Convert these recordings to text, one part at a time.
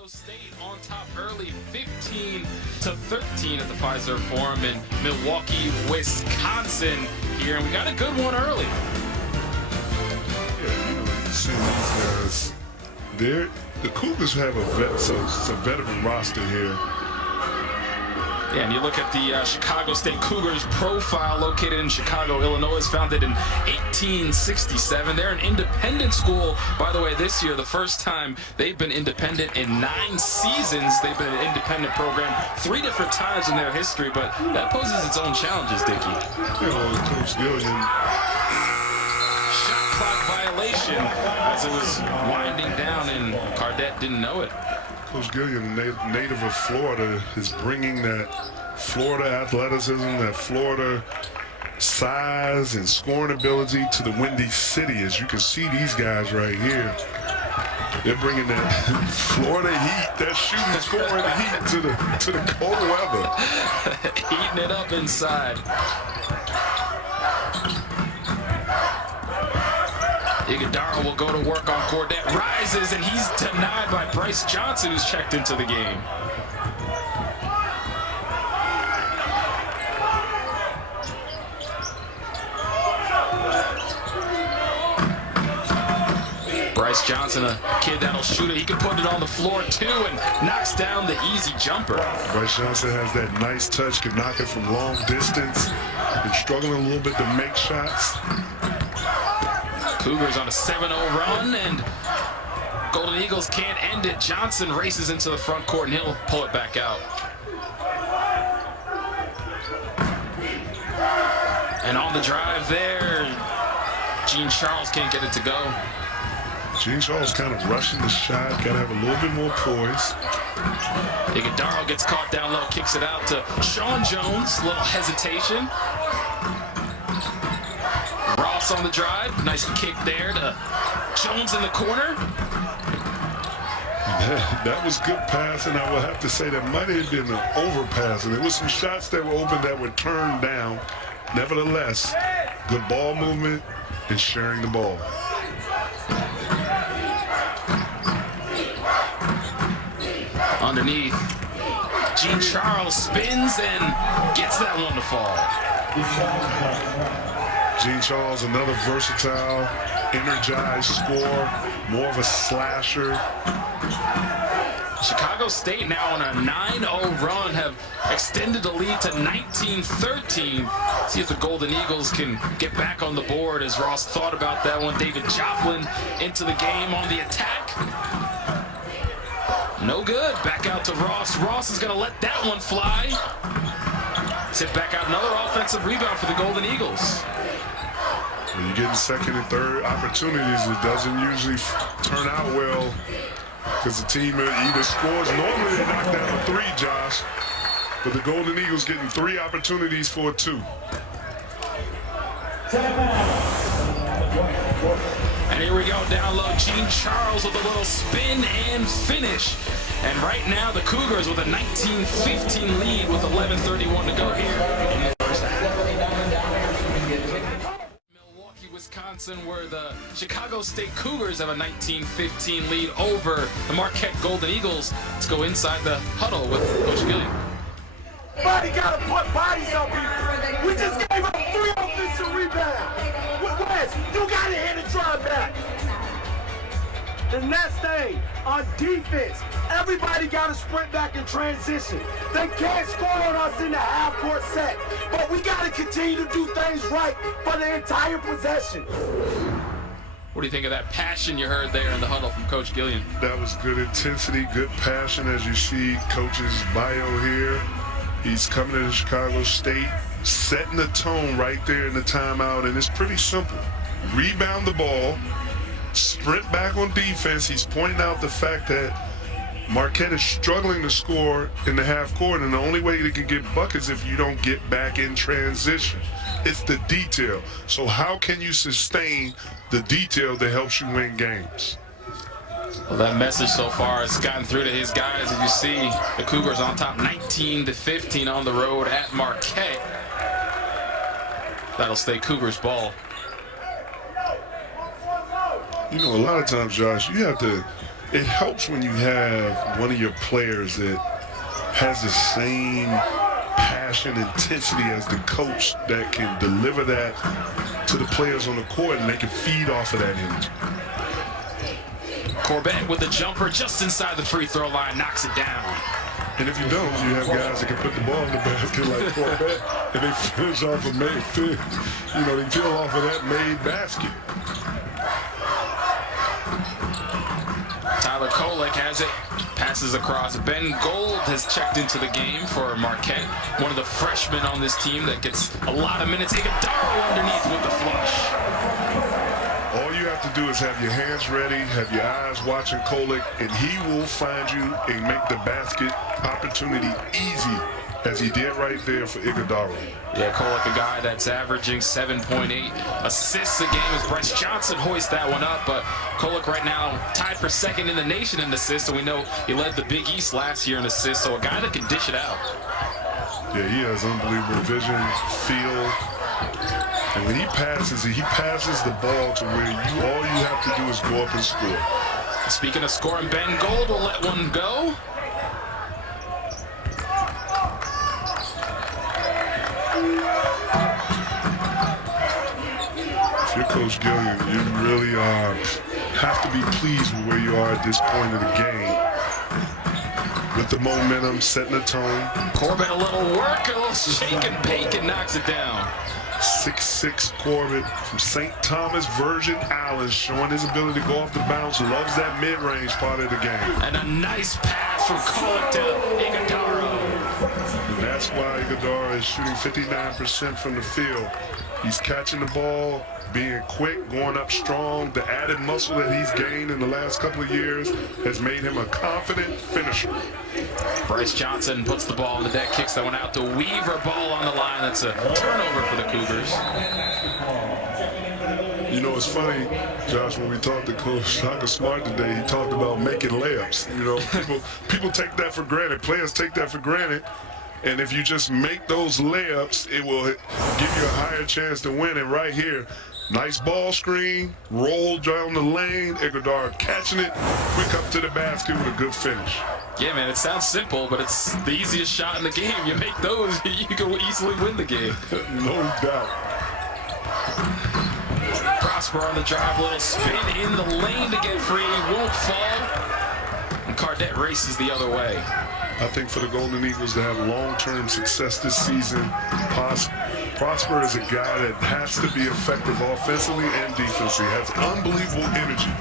Chicago State on top early, 15-13 at the Fiserv Forum in Milwaukee, Wisconsin here, and we got a good one early. Yeah, you see these guys. The Cougars have it's a veteran roster here. Yeah, and you look at the Chicago State Cougars profile located in Chicago, Illinois, founded in 1867. They're an independent school, by the way, this year, the first time they've been independent in 9 seasons. They've been an independent program 3 different times in their history, but that poses its own challenges, Dickie. Yeah, well, Coach Gillian. Shot clock violation as it was winding down, and Cardette didn't know it. Coach Gillian, native of Florida, is bringing that Florida athleticism, that Florida size and scoring ability to the Windy City. As you can see these guys right here, they're bringing that Florida heat, that shooting, scoring heat to the cold weather. Heating it up inside. Iguodala will go to work on Cordette, rises, and he's denied by Bryce Johnson, who's checked into the game. Bryce Johnson, a kid that'll shoot it. He can put it on the floor, too, and knocks down the easy jumper. Bryce Johnson has that nice touch, can knock it from long distance. Been struggling a little bit to make shots. Cougars on a 7-0 run, and Golden Eagles can't end it. Johnson races into the front court, and he'll pull it back out. And on the drive there, Gene Charles can't get it to go. Gene Charles kind of rushing the shot, got to have a little bit more poise. Iguodala gets caught down low, kicks it out to Sean Jones, little hesitation. Ross on the drive, nice kick there to Jones in the corner. That was good passing. I would have to say that might have been an overpass. There was some shots that were open that were turned down. Nevertheless, good ball movement and sharing the ball. Underneath, Gene Charles spins and gets that one to fall. Gene Charles, another versatile, energized scorer, more of a slasher. Chicago State now on a 9-0 run, have extended the lead to 19-13. See if the Golden Eagles can get back on the board, as Ross thought about that one. David Joplin into the game on the attack. No good. Back out to Ross. Ross is going to let that one fly. Tip back out, another offensive rebound for the Golden Eagles. When you're getting second and third opportunities, it doesn't usually turn out well because the team either scores. Normally they knock down a 3, Josh, but the Golden Eagles getting 3 opportunities for a 2. And here we go, down low, Gene Charles with a little spin and finish. And right now the Cougars with a 19-15 lead with 11:31 to go here in the first half. Milwaukee, Wisconsin, where the Chicago State Cougars have a 19-15 lead over the Marquette Golden Eagles. Let's go inside the huddle with Coach Gillian. Everybody got to put bodies on people. We just gave up 3 offensive rebounds. Wes, you got to hit a drive back. The next thing, on defense, everybody got to sprint back in transition. They can't score on us in the half-court set, but we got to continue to do things right for the entire possession. What do you think of that passion you heard there in the huddle from Coach Gillian? That was good intensity, good passion, as you see Coach's bio here. He's coming to Chicago State, setting the tone right there in the timeout, and it's pretty simple. Rebound the ball, sprint back on defense. He's pointing out the fact that Marquette is struggling to score in the half court, and the only way they can get buckets if you don't get back in transition. It's the detail. So how can you sustain the detail that helps you win games? Well, that message so far has gotten through to his guys. As you see, the Cougars on top 19-15 on the road at Marquette. That'll stay Cougars ball. You know, a lot of times, Josh, you have to it helps when you have one of your players that has the same passion, intensity as the coach that can deliver that to the players on the court, and they can feed off of that energy. Corbett with the jumper just inside the free throw line, knocks it down. And if you don't, you have guys that can put the ball in the basket like Corbett, and they finish off a made, they fill off of that made basket. Tyler Kolek has it, passes across. Ben Gold has checked into the game for Marquette, one of the freshmen on this team that gets a lot of minutes. Iguodaro underneath with the flush. All you have to do is have your hands ready, have your eyes watching Kolek, and he will find you and make the basket opportunity easy, as he did right there for Iguodaro. Yeah, Kolek, a guy that's averaging 7.8 assists a game as Bryce Johnson hoists that one up, but Kolek right now tied for second in the nation in assists, and we know he led the Big East last year in assists, so a guy that can dish it out. Yeah, he has unbelievable vision, feel, and when he passes the ball to where all you have to do is go up and score. Speaking of scoring, Ben Gold will let one go. If you're Coach Gillian, you really have to be pleased with where you are at this point of the game. With the momentum, setting the tone. Corbett a little work, a little shake and bake, and knocks it down. 6'6" Corbett from St. Thomas, Virgin Islands, showing his ability to go off the bounce, loves that mid-range part of the game. And a nice pass from Kolek to Iguodaro. And that's why Iguodaro is shooting 59% from the field. He's catching the ball, being quick, going up strong. The added muscle that he's gained in the last couple of years has made him a confident finisher. Bryce Johnson puts the ball on the deck, kicks that one out to Weaver. Ball on the line. That's a turnover for the Cougars. You know, it's funny, Josh, when we talked to Coach Shaka Smart today, he talked about making layups. You know, people take that for granted. Players take that for granted. And if you just make those layups, it will give you a higher chance to win. And right here, nice ball screen, roll down the lane, Iguodaro catching it, quick up to the basket with a good finish. Yeah, man, it sounds simple, but it's the easiest shot in the game. You make those, you can easily win the game. No doubt. Prosper on the drive, a little spin in the lane to get free, won't fall. And Cardette races the other way. I think for the Golden Eagles to have long-term success this season, Prosper is a guy that has to be effective offensively and defensively. Has unbelievable energy.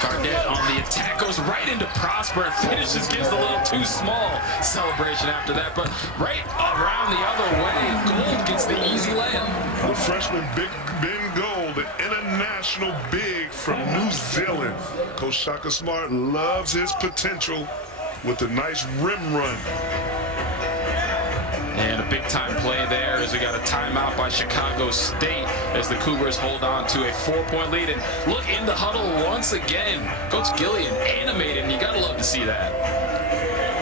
Cardette on the attack, goes right into Prosper and finishes, gives the little too small celebration after that, but right around the other way, Gold gets the easy layup. The freshman Ben Gold, an international big from New Zealand. Coach Shaka Smart loves his potential with a nice rim run. And a big-time play there as we got a timeout by Chicago State as the Cougars hold on to a 4-point lead. And look in the huddle once again. Coach Gillian animated, and you got to love to see that.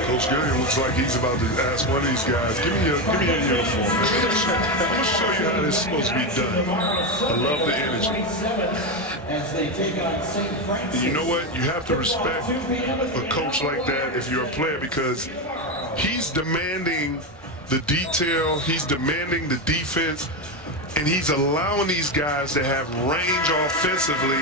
Coach Gillian looks like he's about to ask one of these guys, give me your uniform. I'm going to show you how this is supposed to be done. I love the energy. You know what? You have to respect a coach like that if you're a player, because he's demanding the detail, he's demanding the defense, and he's allowing these guys to have range offensively,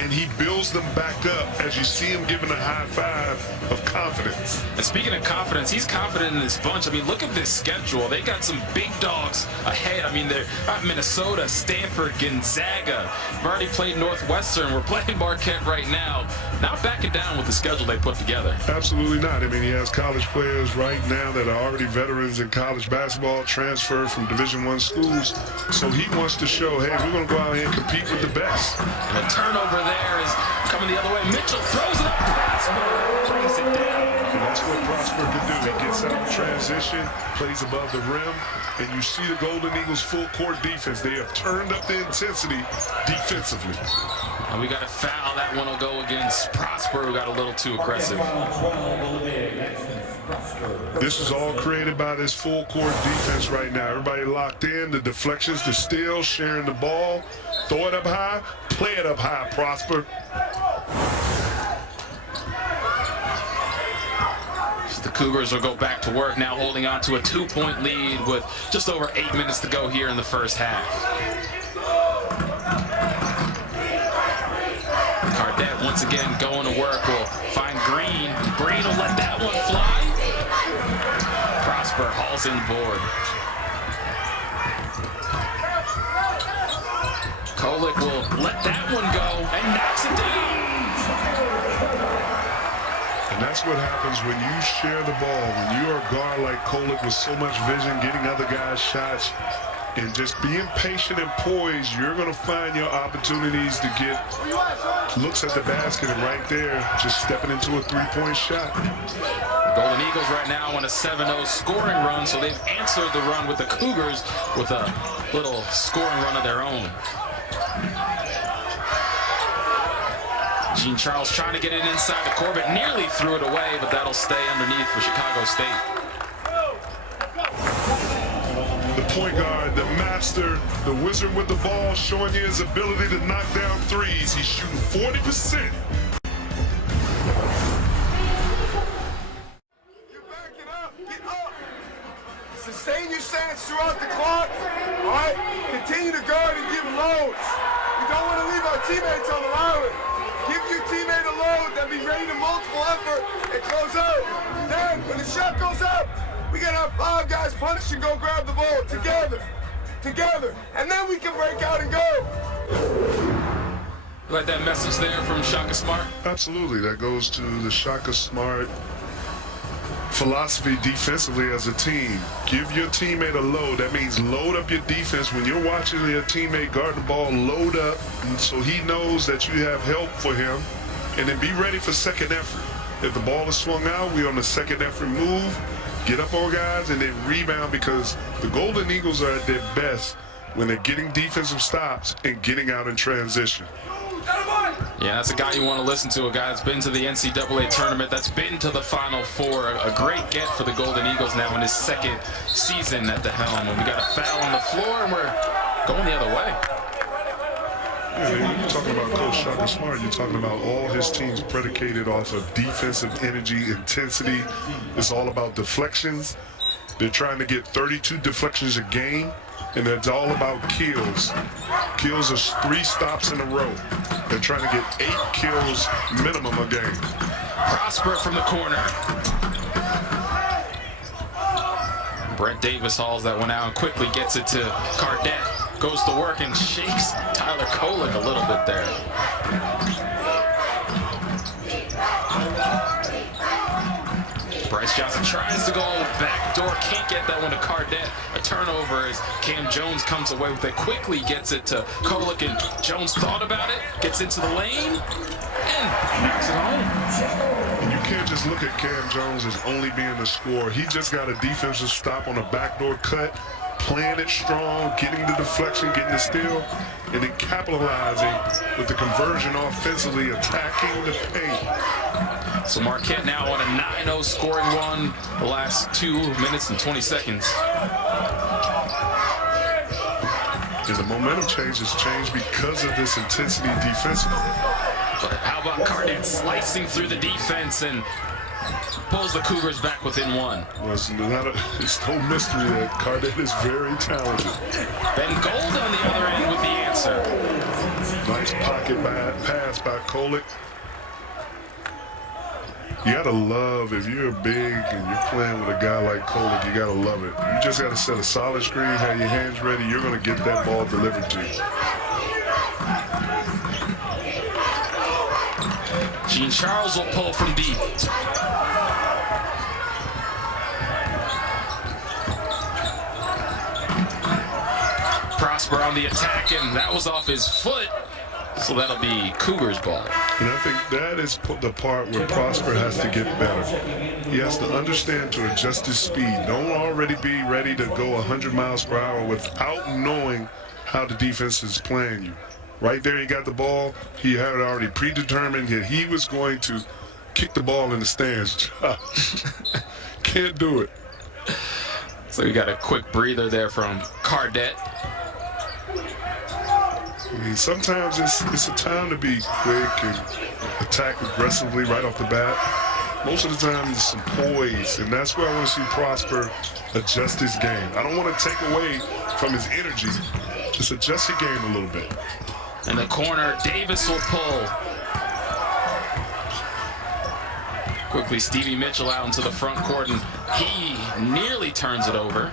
and he builds them back up as you see him giving a high five of confidence. And speaking of confidence, he's confident in this bunch. I mean, look at this schedule. They got some big dogs ahead. I mean, they're at Minnesota, Stanford, Gonzaga. We've already played Northwestern. We're playing Marquette right now. Not backing down with the schedule they put together. Absolutely not. I mean, he has college players right now that are already veterans in college basketball, transferred from Division I schools. So he wants to show, hey, we're going to go out here and compete with the best. And a turnover there is coming the other way. Mitchell throws it up. Prosper brings it down. And that's what Prosper can do. He gets out in transition, plays above the rim, and you see the Golden Eagles full court defense. They have turned up the intensity defensively. And we got a foul. That one will go against Prosper, who got a little too aggressive. This is all created by this full court defense right now. Everybody locked in, the deflections, the steals, sharing the ball. Throw it up high, play it up high, Prosper. So the Cougars will go back to work now, holding on to a 2-point lead with just over 8 minutes to go here in the first half. Cardette once again going to work, will find Green. Green will let that one fly. Prosper hauls in the board. Kolick will let that one go and knocks it down. And that's what happens when you share the ball. When you are a guard like Kolick with so much vision, getting other guys shots, and just being patient and poised, you're going to find your opportunities to get looks at the basket, and right there, just stepping into a three-point shot. Golden Eagles right now on a 7-0 scoring run, so they've answered the run with the Cougars with a little scoring run of their own. Gene Charles trying to get it inside the court, but nearly threw it away, but that'll stay underneath for Chicago State. The point guard, the master, the wizard with the ball, showing you his ability to knock down threes. He's shooting 40%. You back it up, get up. Sustain your stance throughout the clock, all right? Continue to guard and give loads. We don't want to leave our teammates on the island. Give your teammate a load that be ready to multiple effort and close out. Then, when the shot goes up, we gotta have 5 guys punish and go grab the ball together. And then we can break out and go. Like that message there from Shaka Smart? Absolutely. That goes to the Shaka Smart philosophy defensively as a team. Give your teammate a load. That means load up your defense. When you're watching your teammate guard the ball, load up so he knows that you have help for him, and then be ready for second effort. If the ball is swung out, we're on the second effort move. Get up on guys and then rebound, because the Golden Eagles are at their best when they're getting defensive stops and getting out in transition. Yeah, that's a guy you want to listen to, a guy that's been to the NCAA tournament, that's been to the Final Four. A great get for the Golden Eagles now in his second season at the helm. And we got a foul on the floor, and we're going the other way. Yeah, you're talking about Coach Shaka Smart. You're talking about all his teams predicated off of defensive energy, intensity. It's all about deflections. They're trying to get 32 deflections a game, and it's all about kills. Kills are 3 stops in a row. They're trying to get 8 kills minimum a game. Prosper from the corner. Brett Davis hauls that one out and quickly gets it to Cardette. Goes to work and shakes Tyler Kolick a little bit there. Bryce Johnson tries to go backdoor, can't get that one to Cardette. A turnover as Cam Jones comes away with it, quickly gets it to Kolick, and Jones thought about it, gets into the lane, and knocks it home. And you can't just look at Cam Jones as only being a scorer. He just got a defensive stop on a backdoor cut, playing it strong, getting the deflection, getting the steal, and then capitalizing with the conversion offensively, attacking the paint. So Marquette now on a 9-0 scoring run the last 2 minutes and 20 seconds. And the momentum change has changed because of this intensity defensively. But how about Cardette slicing through the defense and pulls the Cougars back within 1. Well, it's no mystery that Cardette is very talented. Ben Gold on the other end with the answer. Nice pocket pass by Kolick. You gotta love, if you're big and you're playing with a guy like Kolick, you gotta love it. You just gotta set a solid screen, have your hands ready, you're gonna get that ball delivered to you. Gene Charles will pull from deep. Prosper on the attack, and that was off his foot. So that'll be Cougars ball. And I think that is the part where Prosper has to get better. He has to understand to adjust his speed. Don't already be ready to go 100 miles per hour without knowing how the defense is playing you. Right there, he got the ball. He had already predetermined that he was going to kick the ball in the stands. Can't do it. So we got a quick breather there from Cardette. I mean, sometimes it's a time to be quick and attack aggressively right off the bat. Most of the time, there's some poise, and that's where I want to see Prosper adjust his game. I don't want to take away from his energy. Just adjust your game a little bit. In the corner, Davis will pull. Quickly, Stevie Mitchell out into the front court, and he nearly turns it over.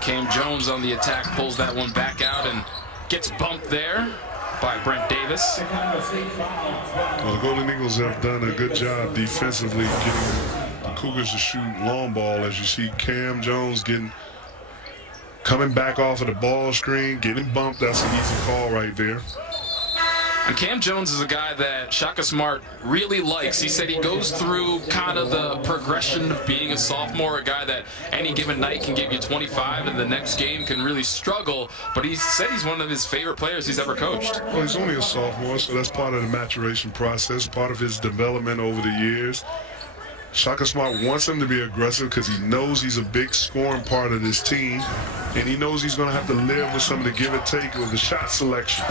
Cam Jones on the attack pulls that one back out and gets bumped there by Brent Davis. Well, the Golden Eagles have done a good job defensively getting the Cougars to shoot long ball. As you see Cam Jones coming back off of the ball screen, getting bumped. That's an easy call right there. And Cam Jones is a guy that Shaka Smart really likes. He said he goes through kind of the progression of being a sophomore, a guy that any given night can give you 25 and the next game can really struggle. But he said he's one of his favorite players he's ever coached. Well, he's only a sophomore, so that's part of the maturation process, part of his development over the years. Shaka Smart wants him to be aggressive because he knows he's a big scoring part of this team, and he knows he's going to have to live with some of the give and take with the shot selection.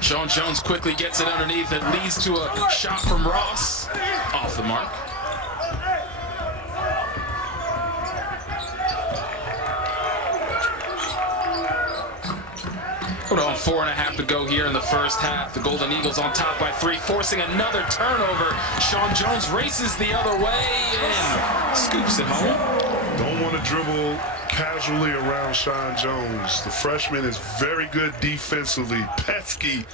Sean Jones quickly gets it underneath. It leads to a shot from Ross. Off the mark. Put on 4.5 to go here in the first half. The Golden Eagles on top by 3, forcing another turnover. Sean Jones races the other way and scoops it home. Don't want to dribble casually around Sean Jones. The freshman is very good defensively, pesky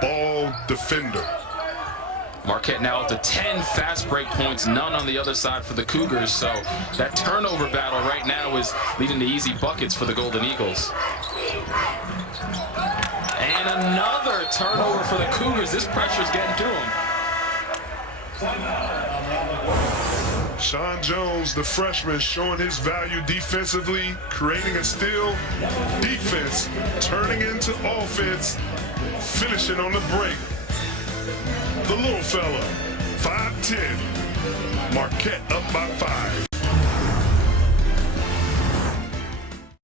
ball defender. Marquette now up to 10 fast break points, none on the other side for the Cougars. So that turnover battle right now is leading to easy buckets for the Golden Eagles. And another turnover for the Cougars. This pressure's getting to them. Sean Jones, the freshman, showing his value defensively, creating a steal. Defense turning into offense, finishing on the break. The little fella, 5'10", Marquette up by 5.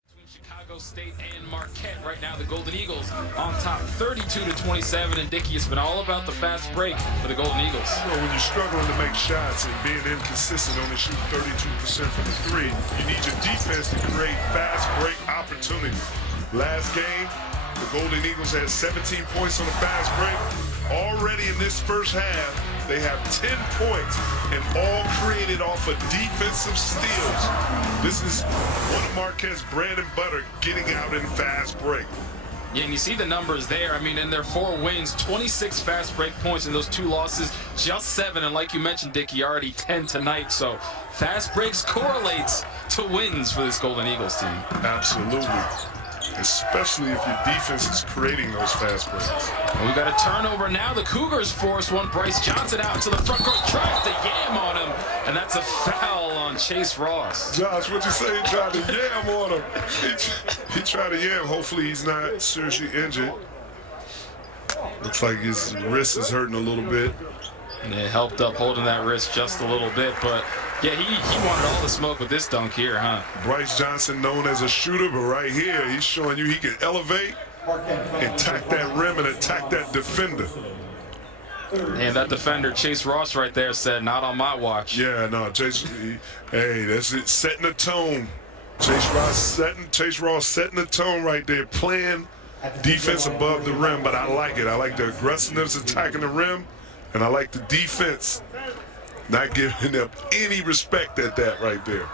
Between Chicago State and Marquette right now, the Golden Eagles on top 32-27, and Dickey, it's been all about the fast break for the Golden Eagles. You know, when you're struggling to make shots and being inconsistent, only shooting 32% from the three, you need your defense to create fast break opportunities. Last game, the Golden Eagles had 17 points on the fast break. Already in this first half, they have 10 points and all created off of defensive steals. This is one of Marquette's bread and butter, getting out in fast break. Yeah, and you see the numbers there. I mean, in their 4 wins, 26 fast break points. In those 2 losses, just 7. And like you mentioned, Dickey, already 10 tonight. So fast breaks correlates to wins for this Golden Eagles team. Absolutely. Especially if your defense is creating those fast breaks. And we got a turnover now. The Cougars force one. Bryce Johnson out to the front court, tries to yam on him, and that's a foul on Chase Ross. Josh, what you say? He tried to yam on him. He tried to yam. Hopefully he's not seriously injured. Looks like his wrist is hurting a little bit. And it helped up holding that wrist just a little bit, but yeah, he wanted all the smoke with this dunk here, huh? Bryce Johnson, known as a shooter, but right here, he's showing you he can elevate, attack that rim, and attack that defender. And that defender, Chase Ross, right there said, "Not on my watch." Yeah, no, Chase. Hey, that's it, setting the tone. Chase Ross setting the tone right there, playing defense above the rim. But I like it. I like the aggressiveness attacking the rim, and I like the defense not giving up any respect at that right there.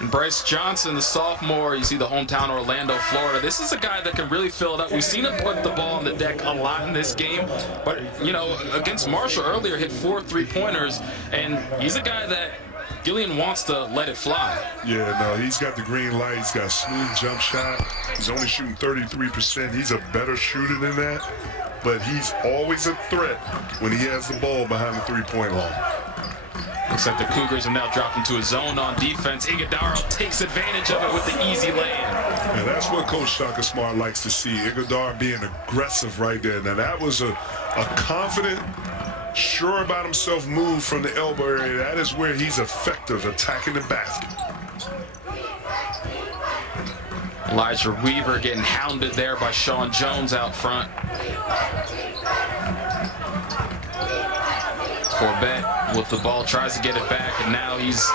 And Bryce Johnson, the sophomore, you see the hometown Orlando, Florida. This is a guy that can really fill it up. We've seen him put the ball on the deck a lot in this game. But, you know, against Marshall earlier, hit 4 3-pointers. And he's a guy that Gillian wants to let it fly. Yeah, no, he's got the green light. He's got a smooth jump shot. He's only shooting 33%. He's a better shooter than that. But he's always a threat when he has the ball behind the three-point line. Looks like the Cougars have now dropped into a zone on defense. Iguodaro takes advantage of it with the easy lay-in. And that's what Coach Shaka Smart likes to see. Iguodaro being aggressive right there. Now that was a confident, sure about himself move from the elbow area. That is where he's effective, attacking the basket. Elijah Weaver getting hounded there by Sean Jones out front. Corbett with the ball, tries to get it back, and now he's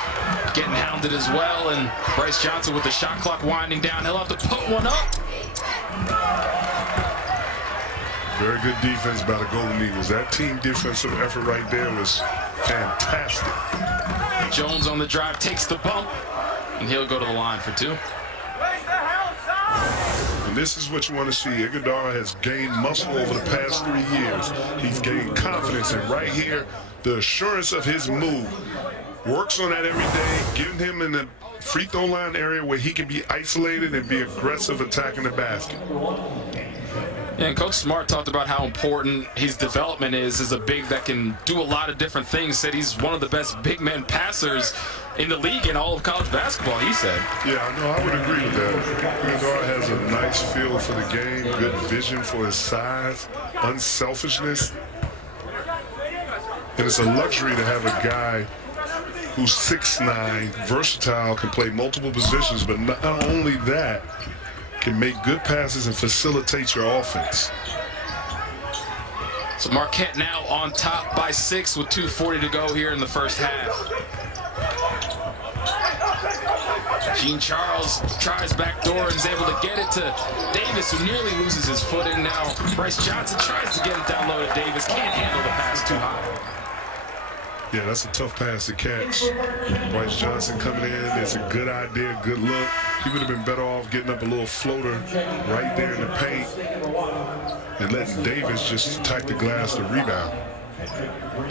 getting hounded as well. And Bryce Johnson with the shot clock winding down. He'll have to put one up. Very good defense by the Golden Eagles. That team defensive effort right there was fantastic. Jones on the drive, takes the bump, and he'll go to the line for two. And this is what you want to see. Iguodala has gained muscle over the past 3 years. He's gained confidence, and right here, the assurance of his move. Works on that every day, getting him in the free throw line area where he can be isolated and be aggressive attacking the basket. Yeah, and Coach Smart talked about how important his development is as a big that can do a lot of different things. Said he's one of the best big men passers in the league in all of college basketball, he said. Yeah, no, I would agree with that. Iguodala has a nice feel for the game, good vision for his size, unselfishness. And it's a luxury to have a guy who's 6'9", versatile, can play multiple positions, but not only that, can make good passes and facilitate your offense. So Marquette now on top by 6 with 2:40 to go here in the first half. Gene Charles tries backdoor and is able to get it to Davis, who nearly loses his footing. Now Bryce Johnson tries to get it down low to Davis, can't handle the pass too high. Yeah, that's a tough pass to catch. Bryce Johnson coming in, it's a good idea, good look. He would have been better off getting up a little floater right there in the paint and letting Davis just attack the glass to rebound.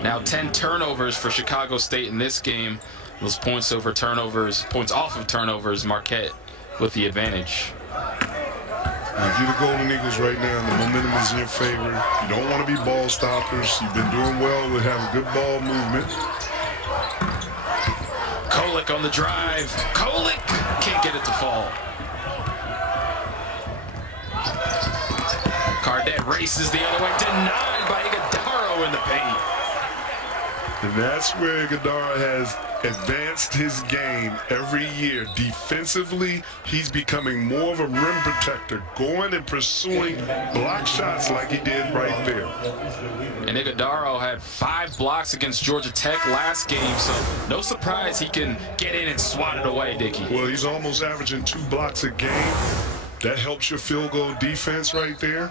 Now 10 turnovers for Chicago State in this game. Those points over turnovers, points off of turnovers, Marquette with the advantage. Now, if you're the Golden Eagles right now, the momentum is in your favor. You don't want to be ball stoppers. You've been doing well with having good ball movement. Kolek on the drive. Kolek can't get it to fall. Cardette races the other way, denied by Iguodala in the paint. And that's where Iguodala has advanced his game every year. Defensively, he's becoming more of a rim protector, going and pursuing block shots like he did right there. And Iguodala had 5 blocks against Georgia Tech last game, so no surprise he can get in and swat it away, Dickie. Well, he's almost averaging 2 blocks a game. That helps your field goal defense right there.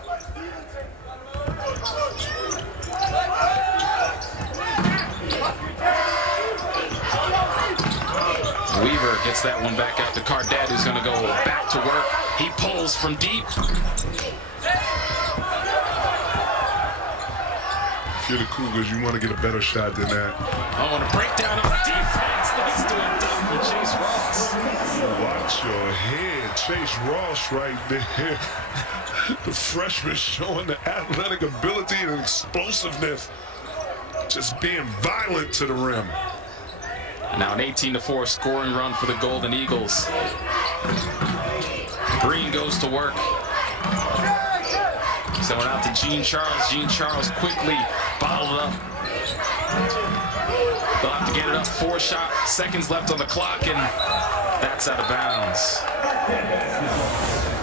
Weaver gets that one back out to Cardette, who's going to go back to work. He pulls from deep. If you're the Cougars, you want to get a better shot than that. I want to break down on defense. Leads to a dunk for Chase Ross. Watch your head. Chase Ross right there. The freshman showing the athletic ability and explosiveness. Just being violent to the rim. Now an 18-4 scoring run for the Golden Eagles. Green goes to work. Sent out to Gene Charles. Gene Charles quickly bottled up. They'll have to get it up. 4 seconds left on the clock, and that's out of bounds.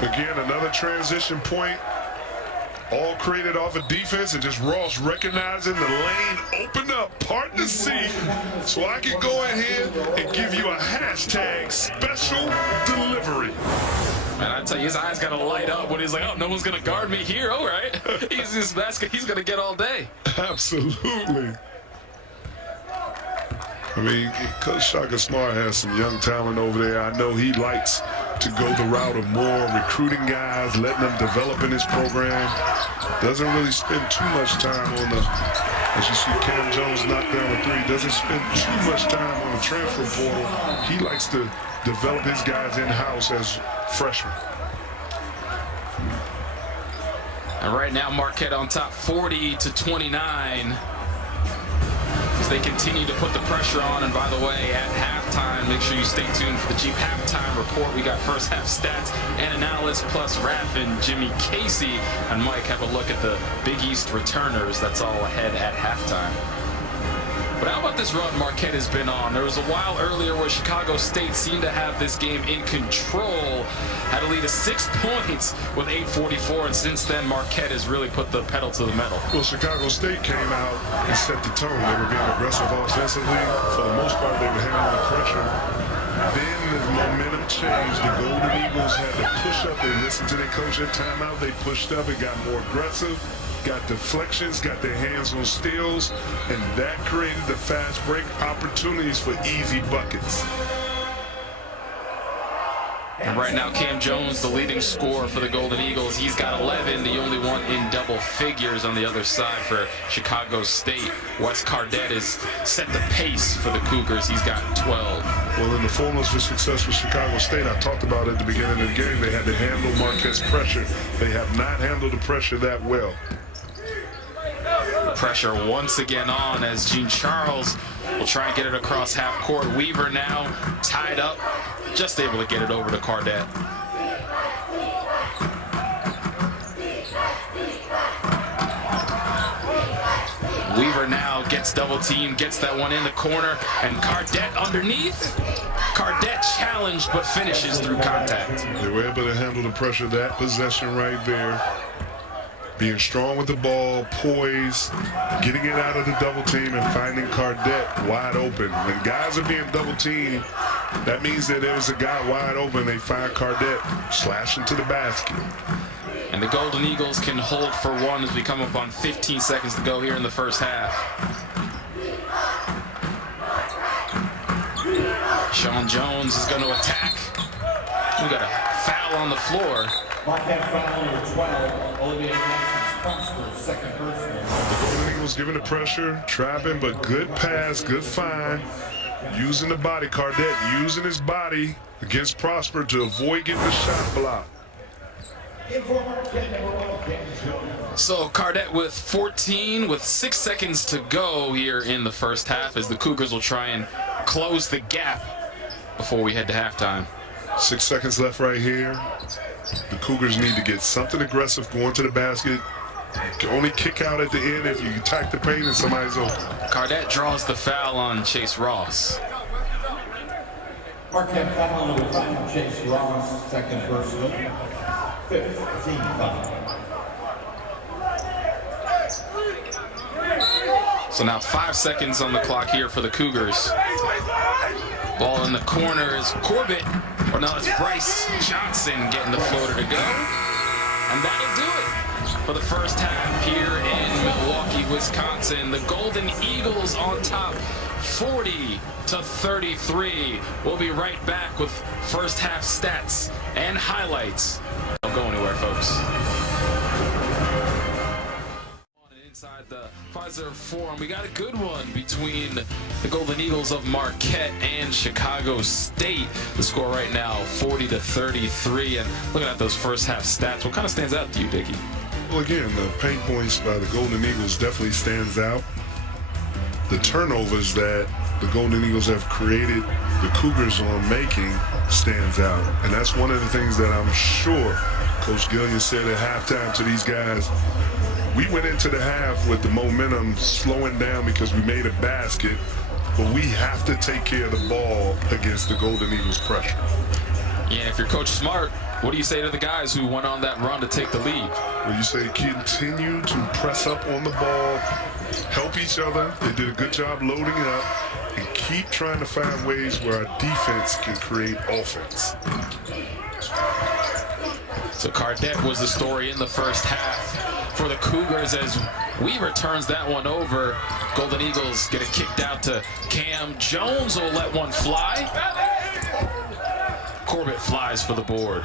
Again, another transition point. All created off of defense, and just Ross recognizing the lane opened up, part to see, so I can go ahead and give you a hashtag special delivery. And I tell you, his eyes got to light up when he's like, oh, no one's going to guard me here. All right. He's this basket he's going to get all day. Absolutely. I mean, Coach Shaka Smart has some young talent over there. I know he likes to go the route of more recruiting guys, letting them develop in his program. Doesn't really spend too much time on the, as you see Cam Jones knock down a 3, doesn't spend too much time on the transfer portal. He likes to develop his guys in-house as freshmen. And right now, Marquette on top 40-29. As they continue to put the pressure on. And by the way, at halftime, make sure you stay tuned for the Jeep halftime report. We got first half stats and analysis, plus Raph and Jimmy Casey and Mike have a look at the Big East returners. That's all ahead at halftime. But how about this run Marquette has been on. There was a while earlier where Chicago State seemed to have this game in control, had a lead of 6 points with 8:44, and since then Marquette has really put the pedal to the metal. Well, Chicago State came out and set the tone. They were being aggressive offensively. For the most part, they were handling the pressure. Then the momentum changed. The Golden Eagles had to push up. They listened to their coach at timeout. They pushed up and got more aggressive, got deflections, got their hands on steals, and that created the fast break opportunities for easy buckets. And right now, Cam Jones, the leading scorer for the Golden Eagles. He's got 11, the only one in double figures on the other side for Chicago State. Wes Cardette has set the pace for the Cougars. He's got 12. Well, in the formulas for success with Chicago State, I talked about at the beginning of the game, they had to handle Marquette's pressure. They have not handled the pressure that well. Pressure once again on as Gene Charles will try and get it across half court. Weaver now tied up, just able to get it over to Cardette. Weaver now gets double teamed, gets that one in the corner, and Cardette underneath. Cardette challenged but finishes through contact. They were able to handle the pressure of that possession right there. Being strong with the ball, poised, getting it out of the double team and finding Cardette wide open. When guys are being double teamed, that means that there's a guy wide open. They find Cardette slashing to the basket. And the Golden Eagles can hold for one as we come up on 15 seconds to go here in the first half. Sean Jones is going to attack. We got a foul on the floor. Marquette foul number 12, Olivier Prosper, second personal. The Golden Eagles giving the pressure, trapping, but good pass, good find. Using the body, Cardette using his body against Prosper to avoid getting the shot blocked. So Cardette with 14 with 6 seconds to go here in the first half as the Cougars will try and close the gap before we head to halftime. 6 seconds left right here. The Cougars need to get something aggressive going to the basket. You can only kick out at the end if you attack the paint and somebody's open. Cardette draws the foul on Chase Ross. Marquette foul number 5, Chase Ross, second personal. 15 foul. So now 5 seconds on the clock here for the Cougars. Ball in the corner is Corbett, or no, it's Bryce Johnson getting the floater to go. And that'll do it for the first half here in Milwaukee, Wisconsin. The Golden Eagles on top 40-33. We'll be right back with first half stats and highlights. Don't go anywhere, folks. Inside the Pfizer Forum, we got a good one between the Golden Eagles of Marquette and Chicago State. The score right now, 40-33. And looking at those first half stats, what kind of stands out to you, Dickie? Well, again, the paint points by the Golden Eagles definitely stands out. The turnovers that the Golden Eagles have created, the Cougars are making, stands out. And that's one of the things that I'm sure Coach Gillian said at halftime to these guys. We went into the half with the momentum slowing down because we made a basket, but we have to take care of the ball against the Golden Eagles' pressure. Yeah, if you're Coach Smart, what do you say to the guys who went on that run to take the lead? Well, you say continue to press up on the ball, help each other. They did a good job loading up, and keep trying to find ways where our defense can create offense. So Cardette was the story in the first half for the Cougars as Weaver turns that one over. Golden Eagles get it kicked out to Cam Jones, will let one fly. Corbett flies for the board.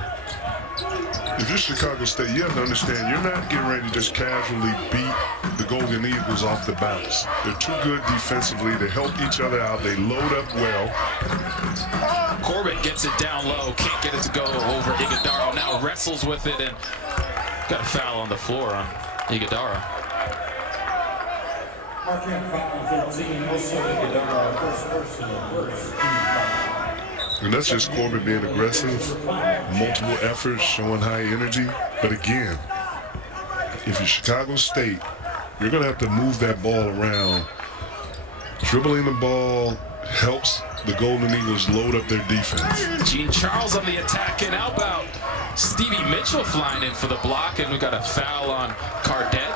If you're Chicago State, you have to understand you're not getting ready to just casually beat the Golden Eagles off the bounce. They're too good defensively. They help each other out. They load up well. Corbett gets it down low, can't get it to go over Iguodaro. Now wrestles with it and got a foul on the floor on Iguodaro. Marquette foul 13, also Iguodaro, first personal, first team foul. And that's just Corbett being aggressive, multiple efforts, showing high energy. But again, if you're Chicago State, you're going to have to move that ball around Dribbling the ball helps the Golden Eagles load up their defense. Gene Charles on the attack and outbound. Stevie Mitchell flying in for the block, and we got a foul on Cardette.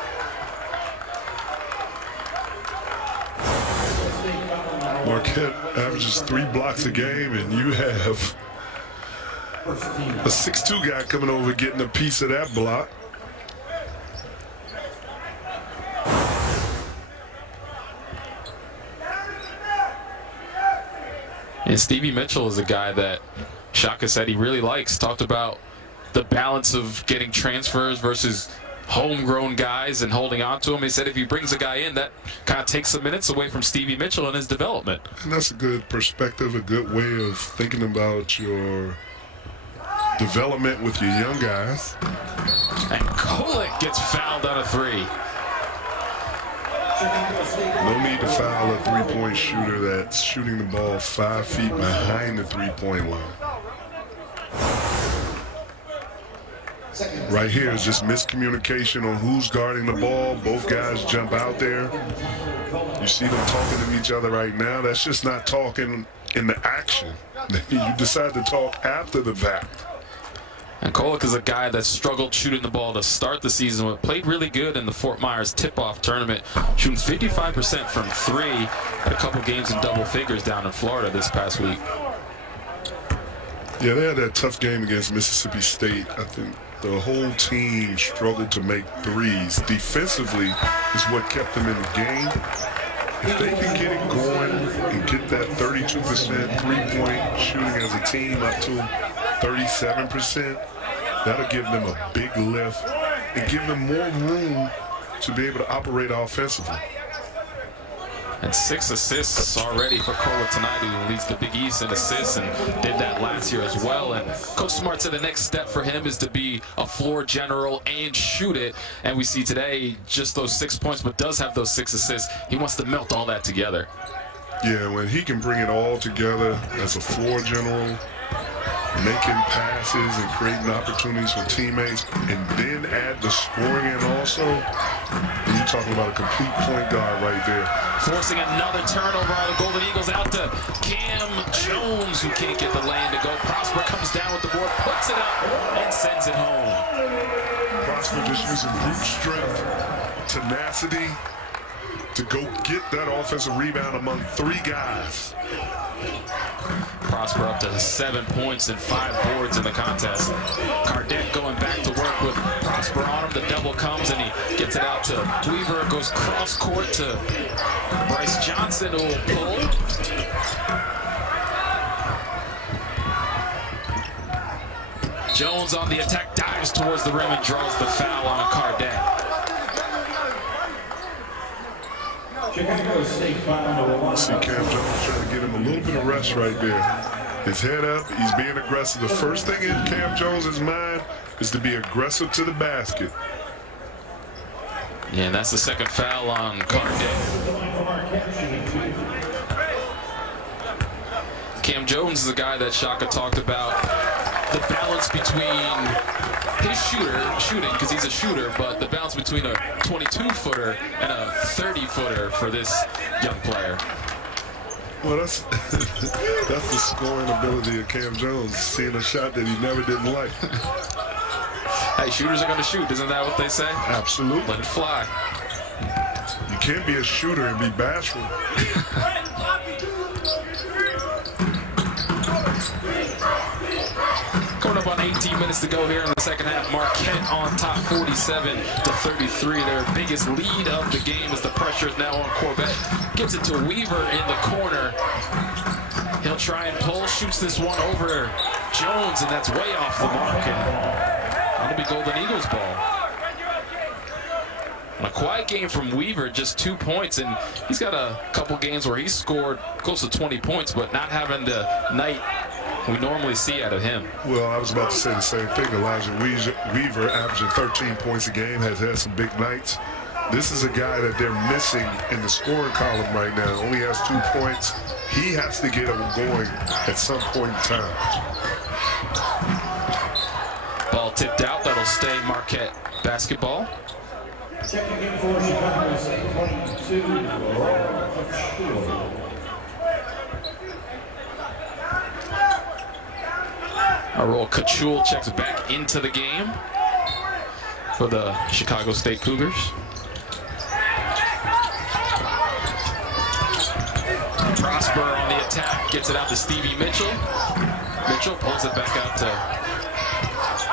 Marquette averages 3 blocks a game, and you have a 6'2" guy coming over getting a piece of that block. And Stevie Mitchell is a guy that Shaka said he really likes. Talked about the balance of getting transfers versus homegrown guys and holding on to him. He said if he brings a guy in, that kind of takes some minutes away from Stevie Mitchell and his development. And that's a good perspective, a good way of thinking about your development with your young guys. And Kolek gets fouled on a 3. No need to foul a 3-point shooter that's shooting the ball 5 feet behind the 3-point line. Right here is just miscommunication on who's guarding the ball. Both guys jump out there. You see them talking to each other right now. That's just not talking in the action. You decide to talk after the fact. And Kolek is a guy that struggled shooting the ball to start the season, but played really good in the Fort Myers tip-off tournament, shooting 55% from 3, a couple games in double figures down in Florida this past week. Yeah, they had that tough game against Mississippi State. I think the whole team struggled to make threes. Defensively is what kept them in the game. If they can get it going and get that 32% three-point shooting as a team up to 37%, that'll give them a big lift and give them more room to be able to operate offensively. And 6 assists already for Kolek tonight, who leads the Big East in assists and did that last year as well. And Coach Smart said the next step for him is to be a floor general and shoot it. And we see today just those 6 points, but does have those 6 assists. He wants to melt all that together. Yeah, when he can bring it all together as a floor general, making passes and creating opportunities for teammates, and then add the scoring in also, and you're talking about a complete point guard right there. Forcing another turnover on the Golden Eagles, out to Cam Jones, who can't get the lane to go. Prosper comes down with the board, puts it up, and sends it home. Prosper just using brute strength, tenacity, to go get that offensive rebound among 3 guys. Prosper up to 7 points and 5 boards in the contest. Cardette going back to work with Prosper on him. The double comes and he gets it out to Weaver. It goes cross court to Bryce Johnson, who will pull. Jones on the attack, dives towards the rim and draws the foul on Cardette. See Cam Jones trying to get him a little bit of rest right there. His head up, he's being aggressive. The first thing in Cam Jones' mind is to be aggressive to the basket. Yeah, and that's the second foul on Cardette. Cam Jones is a guy that Shaka talked about. The balance between his shooting, because he's a shooter, but the balance between a 22-footer and a 30-footer for this young player. Well, that's that's the scoring ability of Cam Jones, seeing a shot that he never didn't like. Hey, shooters are going to shoot, isn't that what they say? Absolutely. Let it fly. You can't be a shooter and be bashful. Coming up on 18 minutes to go here in the second half. Marquette on top 47-33. Their biggest lead of the game as the pressure is now on Corbett. Gets it to Weaver in the corner. He'll try and pull, shoots this one over Jones, and that's way off the mark. And that'll be Golden Eagles ball. A quiet game from Weaver, just 2 points, and he's got a couple games where he's scored close to 20 points, but not having the night we normally see out of him. Well, I was about to say the same thing. Elijah Weaver, averaging 13 points a game, has had some big nights. This is a guy that they're missing in the scoring column right now. Only has 2 points. He has to get them going at some point in time. Ball tipped out. That'll stay Marquette basketball. Checking in for Chicago State 22, Laura Couture. Aurora Couture checks back into the game for the Chicago State Cougars. Prosper on the attack, gets it out to Stevie Mitchell. Mitchell pulls it back out to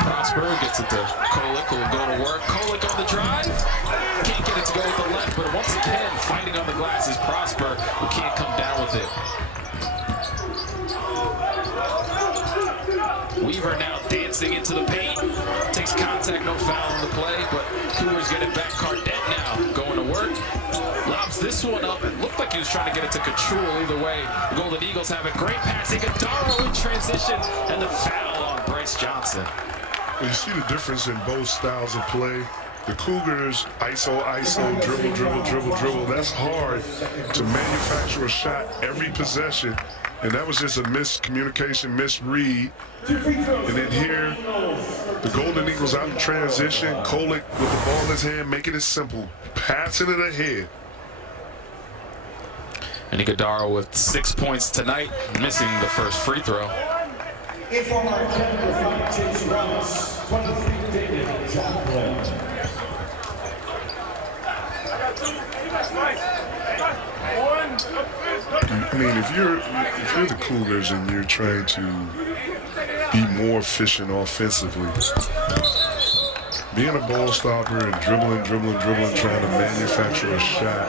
Prosper, gets it to Kolick, who will go to work. Kolick on the drive, can't get it to go with the left, but once again, fighting on the glass is Prosper, who can't come down with it. Weaver now dancing into the paint, takes contact, no foul on the play, but Cougars get it back. Cardette now going to work, lobs this one up. It looked like he was trying to get it to Couture. Either way, the Golden Eagles have a great pass. Iguodaro in transition, and the foul on Bryce Johnson. Well, you see the difference in both styles of play. The Cougars, ISO, dribble. That's hard to manufacture a shot every possession. And that was just a miscommunication, misread. And then here, the Golden Eagles out in transition. Kolick with the ball in his hand, making it simple. Passing it ahead. And Iguodaro with 6 points tonight, missing the first free throw. In for Marquette, Chase Ross, 23, David Joplin. I mean, if you're the Cougars and you're trying to be more efficient offensively, being a ball stopper and dribbling, trying to manufacture a shot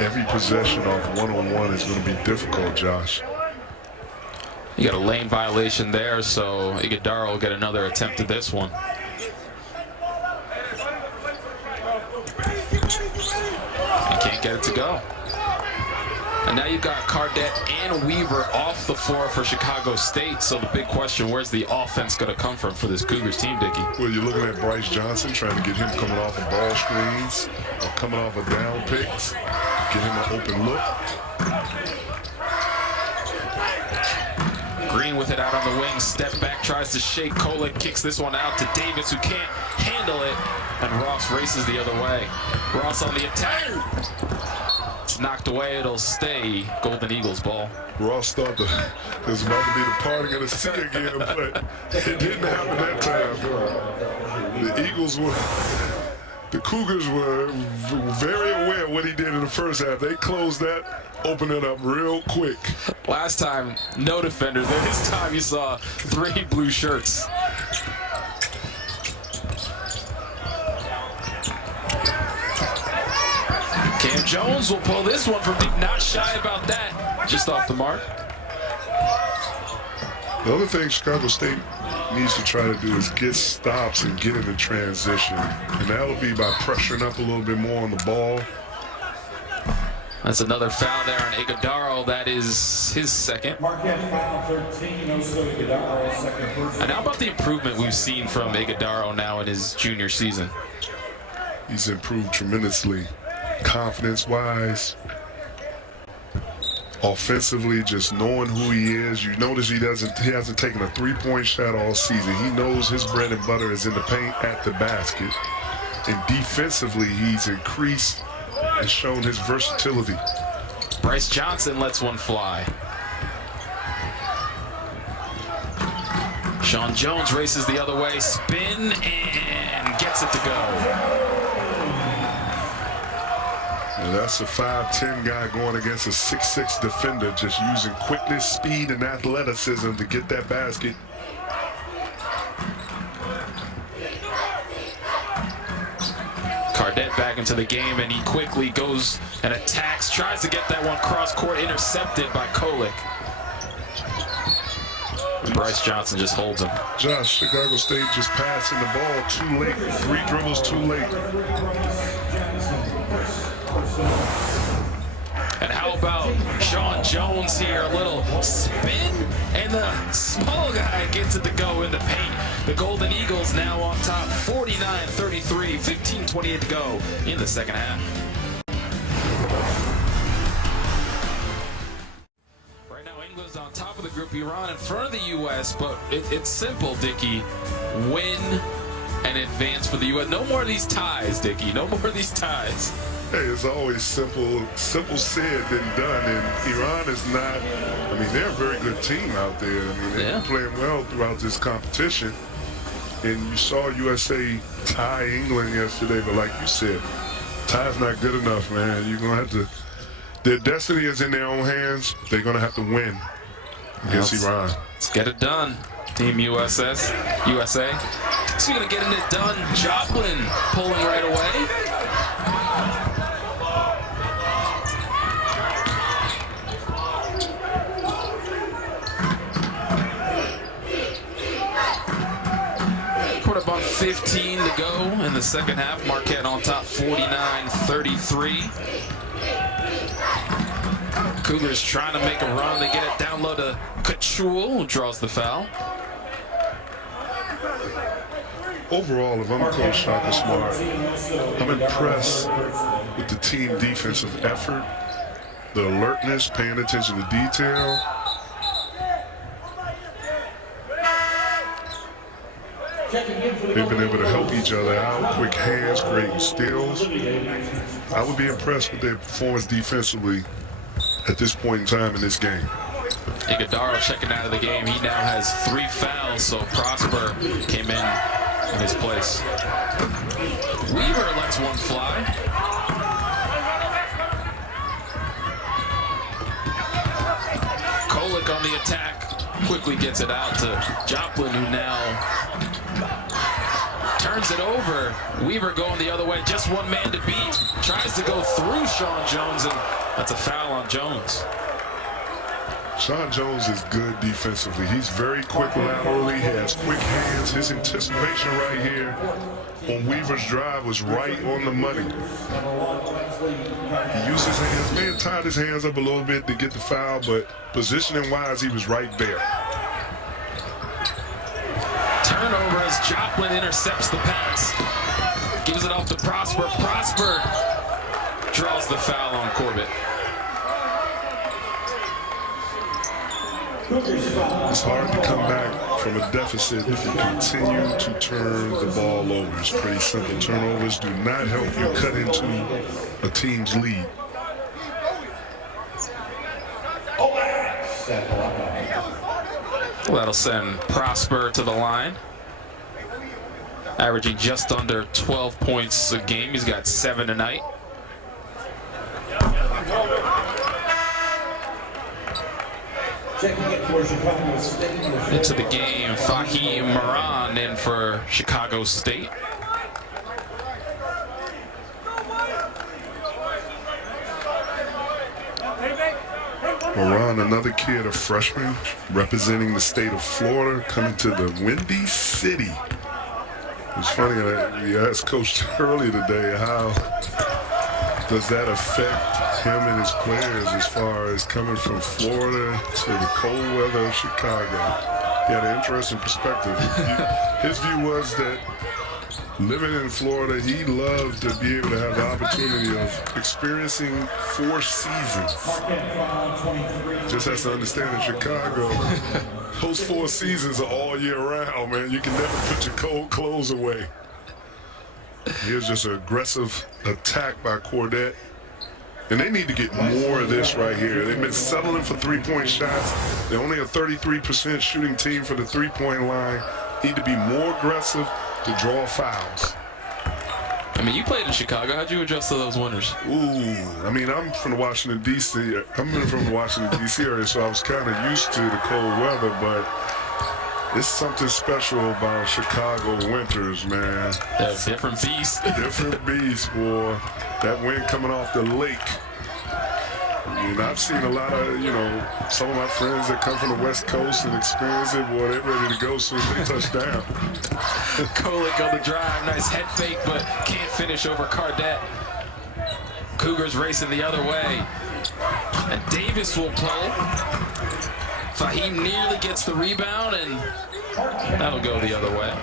every possession off one-on-one is going to be difficult, Josh. You got a lane violation there, so Iguodaro will get another attempt at this one. He can't get it to go. And now you've got Cardette and Weaver off the floor for Chicago State. So the big question, where's the offense going to come from for this Cougars team, Dickie? Well, you're looking at Bryce Johnson, trying to get him coming off of ball screens or coming off of down picks, get him an open look. Green with it out on the wing, step back, tries to shake. Kolick kicks this one out to Davis, who can't handle it, and Ross races the other way. Ross on the attack. It's knocked away, it'll stay Golden Eagles ball. Ross thought it was about to be the parting of the sea again, but it didn't happen that time. The Cougars were very aware of what he did in the first half. They closed that, opened it up real quick. Last time, no defenders. This time you saw 3 blue shirts. Cam Jones will pull this one from deep, not shy about that. Just off the mark. The other thing Chicago State needs to try to do is get stops and get into transition. And that'll be by pressuring up a little bit more on the ball. That's another foul there on Iguodaro. That is his second. Marquette foul 13, also Iguodaro, second person. And how about the improvement we've seen from Iguodaro now in his junior season? He's improved tremendously. Confidence-wise, offensively, just knowing who he is. You notice he hasn't taken a 3-point shot all season. He knows his bread and butter is in the paint at the basket. And defensively, he's increased and shown his versatility. Bryce Johnson lets one fly. Sean Jones races the other way, spin, and gets it to go. And that's a 5'10" guy going against a 6'6" defender, just using quickness, speed, and athleticism to get that basket. Cardette back into the game, and he quickly goes and attacks, tries to get that one cross-court, intercepted by Kolick. And Bryce Johnson just holds him. Josh, Chicago State just passing the ball too late. 3 dribbles too late. And how about Sean Jones here? A little spin, and the small guy gets it to go in the paint. The Golden Eagles now on top, 49-33, 15:28 to go in the second half. Right now, England's on top of the group. Iran in front of the U.S., but it's simple, Dickie. Win and advance for the U.S. No more of these ties, Dickie. No more of these ties. Hey, it's always simple said than done. And Iran is not, I mean, they're a very good team out there. I mean, they're playing well throughout this competition. And you saw USA tie England yesterday, but like you said, tie's not good enough, man. You're going to have to, their destiny is in their own hands. They're going to have to win against Iran. Let's get it done, Team USA. So you're going to get it done. Joplin pulling right away. About 15 to go in the second half. Marquette on top 49-33. Cougars trying to make a run. They get it down low to Kachul, who draws the foul. Overall, if I'm Coach Shaka Smart, I'm impressed with the team defensive effort, the alertness, paying attention to detail. They've been able to help each other out, quick hands, creating steals. I would be impressed with their performance defensively at this point in time in this game. Iguodaro checking out of the game. He now has 3 fouls, so Prosper came in his place. Weaver lets one fly. Kolick on the attack quickly gets it out to Joplin, who now turns it over. Weaver going the other way. Just one man to beat. Tries to go through Sean Jones, and that's a foul on Jones. Sean Jones is good defensively. He's very quick laterally. He has quick hands. His anticipation right here on Weaver's drive was right on the money. He used his hands. Man tied his hands up a little bit to get the foul, but positioning-wise, he was right there. Turnover as Joplin intercepts the pass. Gives it off to Prosper. Prosper draws the foul on Corbett. It's hard to come back from a deficit if you continue to turn the ball over. It's pretty simple. Turnovers do not help you cut into a team's lead. Well, that'll send Prosper to the line. Averaging just under 12 points a game. He's got 7 tonight. Into the game, Fahim Moran in for Chicago State. Moran, another kid, a freshman, representing the state of Florida, coming to the Windy City. It's funny, we asked Coach earlier today, how does that affect him and his players as far as coming from Florida to the cold weather of Chicago? He had an interesting perspective. His view was that living in Florida, he loved to be able to have the opportunity of experiencing 4 seasons. Just has to understand in Chicago, those 4 seasons are all year round, man. You can never put your cold clothes away. Here's just an aggressive attack by Cordet. And they need to get more of this right here. They've been settling for 3-point shots. They're only a 33% shooting team for the 3-point line. Need to be more aggressive to draw fouls. I mean, you played in Chicago. How'd you adjust to those winters? Ooh, I mean, I'm from the Washington, D.C. area, so I was kind of used to the cold weather, but it's something special about Chicago winters, man. Yeah, different beast. Different beast, boy. That wind coming off the lake. I mean, I've seen a lot of, some of my friends that come from the West Coast and experience it, boy, they're ready to go as soon as they touch down. Kolick on the drive, nice head fake, but can't finish over Cardet. Cougars racing the other way. And Davis will pull. Fahim nearly gets the rebound, and that'll go the other way.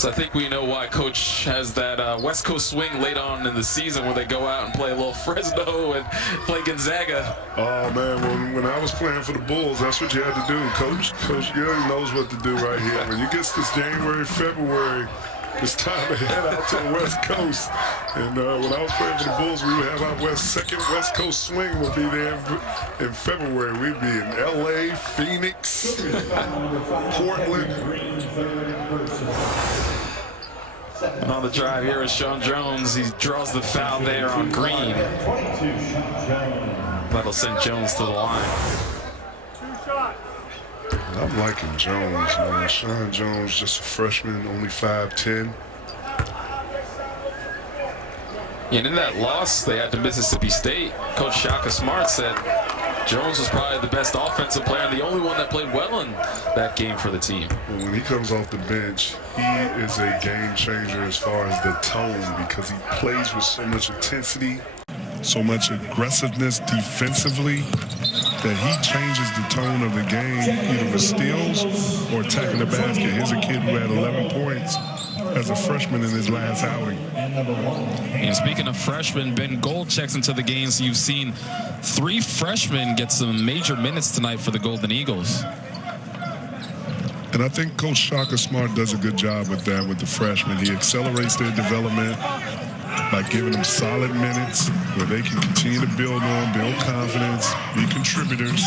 So I think we know why Coach has that West Coast swing late on in the season where they go out and play a little Fresno and play Gonzaga. Oh, man, when I was playing for the Bulls, that's what you had to do. Coach Gill knows what to do right here. When you get to this January, February, it's time to head out to the West Coast. And when I was playing for the Bulls, we would have our second West Coast swing will be there in February. We'd be in L.A., Phoenix, Portland. And on the drive here is Sean Jones. He draws the foul there on Green. That'll send Jones to the line. I'm liking Jones, man. Sean Jones, just a freshman, only 5'10". And in that loss they had to Mississippi State, Coach Shaka Smart said Jones was probably the best offensive player and the only one that played well in that game for the team. When he comes off the bench, he is a game changer as far as the tone because he plays with so much intensity, so much aggressiveness defensively, that he changes the tone of the game, either with steals or attacking the basket. Here's a kid who had 11 points as a freshman in his last outing. And speaking of freshmen, Ben Gold checks into the game, so you've seen 3 freshmen get some major minutes tonight for the Golden Eagles. And I think Coach Shaka Smart does a good job with that with the freshmen. He accelerates their development by giving them solid minutes where they can continue to build on, build confidence, be contributors.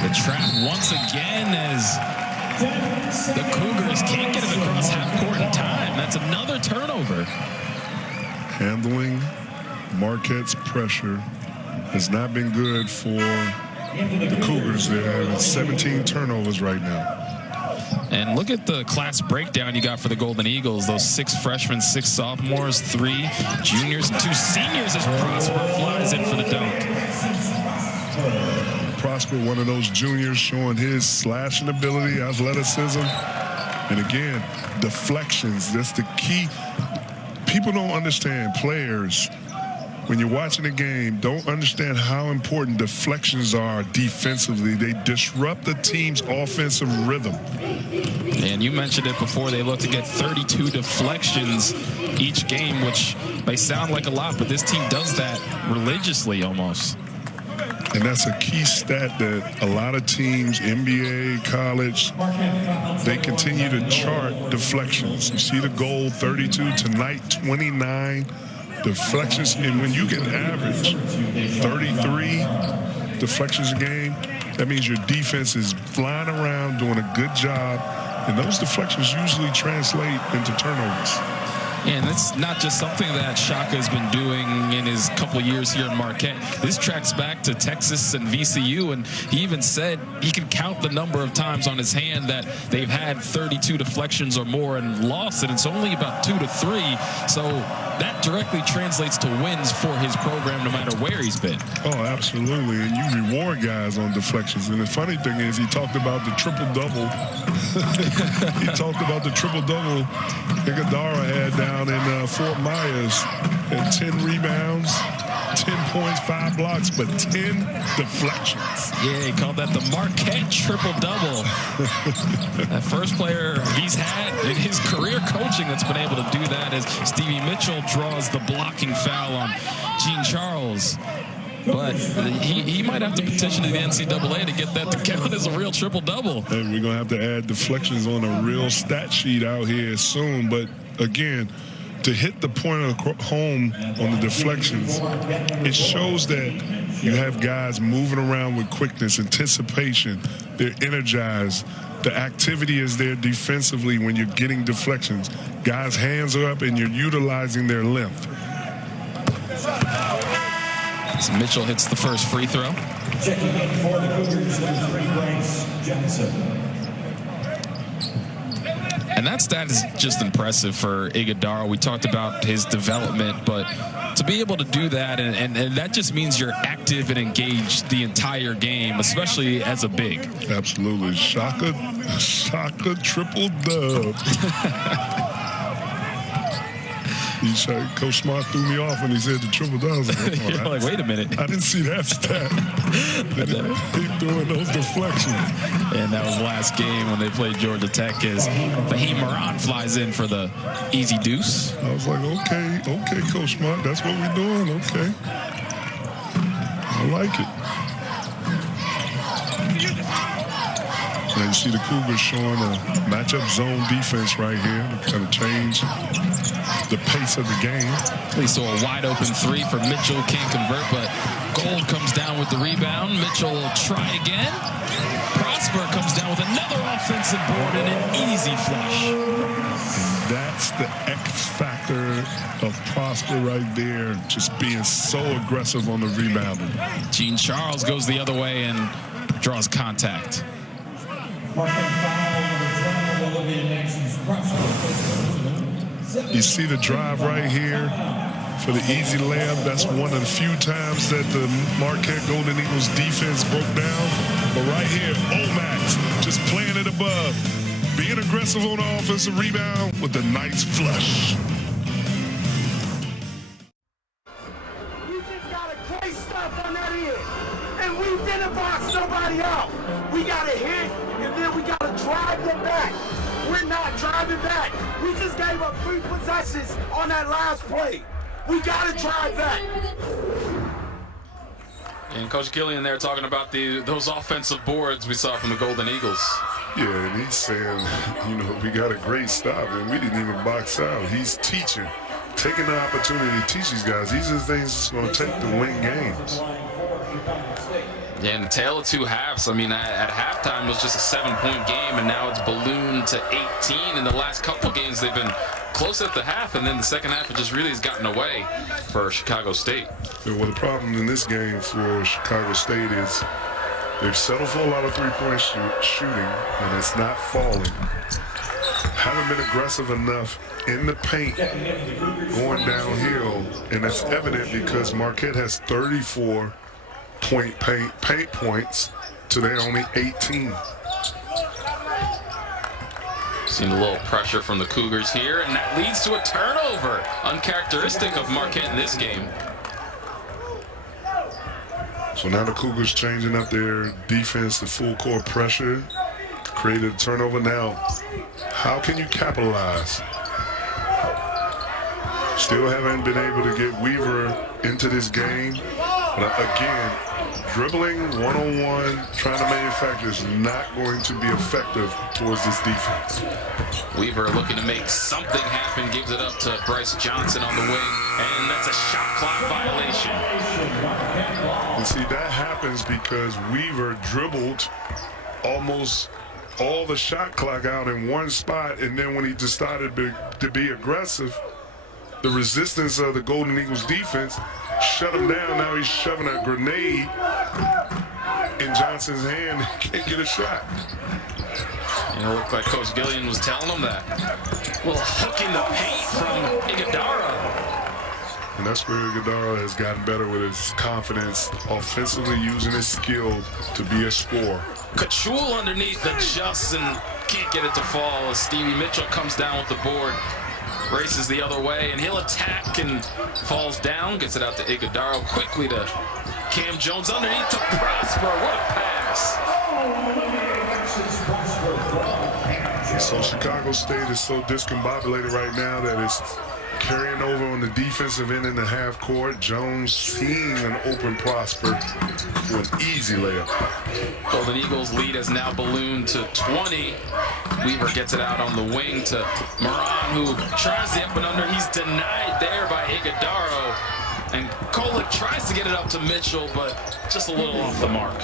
The trap once again as the Cougars can't get it across half court in time. That's another turnover. Handling Marquette's pressure has not been good for the Cougars. They're having 17 turnovers right now. And look at the class breakdown you got for the Golden Eagles. Those 6 freshmen, 6 sophomores, 3 juniors, and 2 seniors as Prosper flies in for the dunk. Prosper, one of those juniors, showing his slashing ability, athleticism. And again, deflections. That's the key. People don't understand, players, when you're watching a game, don't understand how important deflections are defensively. They disrupt the team's offensive rhythm. And you mentioned it before, they look to get 32 deflections each game, which may sound like a lot, but this team does that religiously almost. And that's a key stat that a lot of teams, NBA, college, they continue to chart deflections. You see the goal, 32 tonight, 29 deflections. And when you can average 33 deflections a game, that means your defense is flying around doing a good job. And those deflections usually translate into turnovers. And it's not just something that Shaka has been doing in his couple of years here in Marquette. This tracks back to Texas and VCU, and he even said he can count the number of times on his hand that they've had 32 deflections or more and lost it. It's only about 2 to 3, so that directly translates to wins for his program no matter where he's been. Oh, absolutely, and you reward guys on deflections. And the funny thing is, he talked about the triple-double. He talked about the triple-double Iguodala had down in Fort Myers, and 10 rebounds, 10 points, 5 blocks, but 10 deflections. Yeah, he called that the Marquette triple-double. That first player he's had in his career coaching that's been able to do that as Stevie Mitchell draws the blocking foul on Gene Charles. But he might have to petition to the NCAA to get that to count as a real triple-double. And we're going to have to add deflections on a real stat sheet out here soon. But, again, to hit the point of home on the deflections, it shows that you have guys moving around with quickness, anticipation. They're energized. The activity is there defensively when you're getting deflections. Guys' hands are up and you're utilizing their length. So Mitchell hits the first free throw. Checking in for the Cougars, number 3, Bryce Johnson. And that stat is just impressive for Iguodala. We talked about his development, but to be able to do that, and that just means you're active and engaged the entire game, especially as a big. Absolutely. Shaka triple-dub. Coach Smart threw me off when he said the triple doubles. You're like, wait a minute. I didn't see that stat. He throwing those deflections. And that was last game when they played Georgia Tech as Fahim Moran flies in for the easy deuce. I was like, okay, Coach Smart, that's what we're doing, okay. I like it. Now you see the Cougars showing a matchup zone defense right here to kind of change the pace of the game. We saw a wide open three for Mitchell, can't convert, but Gold comes down with the rebound. Mitchell will try again. Prosper comes down with another offensive board and an easy flush. That's the X factor of Prosper right there, just being so aggressive on the rebounding. Gene Charles goes the other way and draws contact. You see the drive right here for the easy layup. That's one of the few times that the Marquette Golden Eagles defense broke down. But right here, Omax just playing it above, being aggressive on the offensive rebound with a nice flush. We just got a great stuff on that end. And we didn't box nobody out. We got a hit, and then we got to drive them back. We're not driving back. We just gave up 3 possessions on that last play. We got to drive back. And Coach Gillian there talking about those offensive boards we saw from the Golden Eagles. Yeah, and he's saying, we got a great stop, and we didn't even box out. He's teaching, taking the opportunity to teach these guys. These are the things it's going to take to win games. Yeah, and the tale of two halves. I mean, at halftime it was just a 7-point game, and now it's ballooned to 18. In the last couple games, they've been close at the half, and then the second half it just really has gotten away for Chicago State. Yeah, well, the problem in this game for Chicago State is they've settled for a lot of three-point shooting, and it's not falling. Haven't been aggressive enough in the paint going downhill, and it's evident because Marquette has 34 paint points to their only 18. Seen a little pressure from the Cougars here, and that leads to a turnover, uncharacteristic of Marquette in this game. So now the Cougars changing up their defense to full court pressure, created a turnover. Now, how can you capitalize? Still haven't been able to get Weaver into this game. But again, dribbling one-on-one, trying to manufacture is not going to be effective towards this defense. Weaver looking to make something happen, gives it up to Bryce Johnson on the wing, and that's a shot clock violation. And see, that happens because Weaver dribbled almost all the shot clock out in one spot, and then when he decided to be aggressive, the resistance of the Golden Eagles defense shut him down. Now he's shoving a grenade in Johnson's hand. He can't get a shot. And it looked like Coach Gillian was telling him that. A little hook in the paint from Iguodaro. And that's where Iguodaro has gotten better with his confidence, offensively using his skill to be a scorer. Kachul underneath the Justin, can't get it to fall as Stevie Mitchell comes down with the board. Races the other way, and he'll attack and falls down, gets it out to Iguodaro, quickly to Cam Jones underneath to Prosper. What a pass. So Chicago State is so discombobulated right now that it's carrying over on the defensive end in the half court. Jones seeing an open Prosper for an easy layup. Golden Eagles lead has now ballooned to 20. Weaver gets it out on the wing to Moran, who tries the up and under. He's denied there by Iguodaro. And Kolek tries to get it up to Mitchell, but just a little off the mark.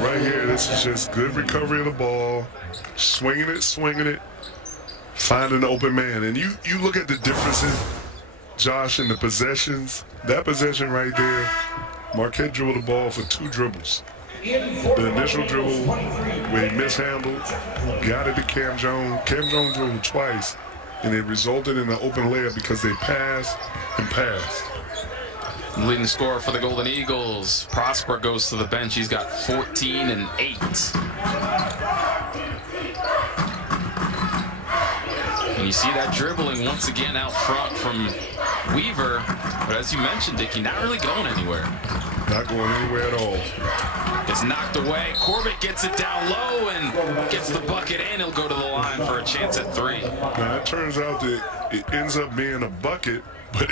Right here, this is just good recovery of the ball. Swinging it, finding the open man. And you look at the differences, Josh, in the possessions. That possession right there, Marquette dribbled the ball for 2 dribbles. The initial dribble, where he mishandled, got it to Cam Jones. Cam Jones dribbled twice, and it resulted in an open layup because they passed and passed. Leading scorer for the Golden Eagles, Prosper goes to the bench. He's got 14 and 8. And you see that dribbling once again out front from Weaver. But as you mentioned, Dickie, not really going anywhere. Not going anywhere at all. It's knocked away. Corbett gets it down low and gets the bucket, and he'll go to the line for a chance at 3. Now, it turns out that it ends up being a bucket, but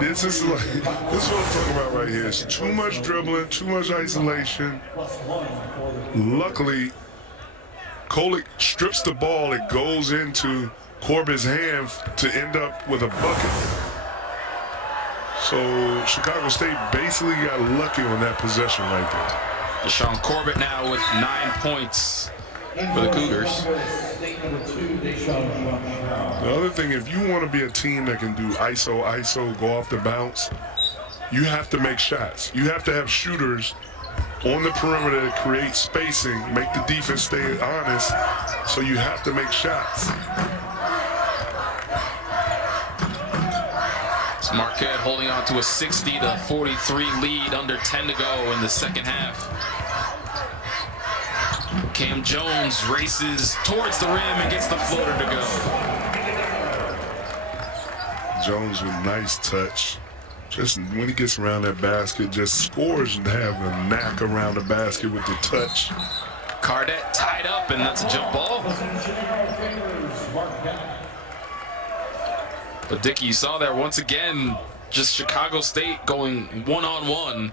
this is what I'm talking about right here. It's too much dribbling, too much isolation. Luckily, Kolek strips the ball. It goes into Corbett's hand to end up with a bucket. So Chicago State basically got lucky on that possession right there. Deshaun Corbett now with 9 points for the Cougars. The other thing, if you want to be a team that can do ISO, go off the bounce, you have to make shots. You have to have shooters on the perimeter to create spacing, make the defense stay honest, so you have to make shots. It's Marquette holding on to a 60-43 lead, under 10 to go in the second half. Cam Jones races towards the rim and gets the floater to go. Jones with nice touch. Just when he gets around that basket, just scores and have a knack around the basket with the touch. Cardette tied up, and that's a jump ball. But Dickie, you saw there once again, just Chicago State going one-on-one.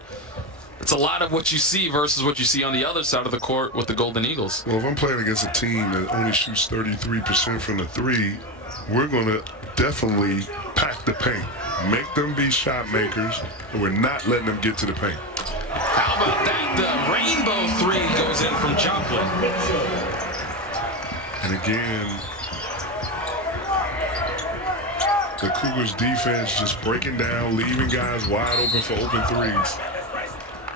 It's a lot of what you see versus what you see on the other side of the court with the Golden Eagles. Well, if I'm playing against a team that only shoots 33% from the 3, we're going to definitely pack the paint. Make them be shot makers, and we're not letting them get to the paint. How about that? The rainbow 3 goes in from Joplin. And again, the Cougars defense just breaking down, leaving guys wide open for open 3s.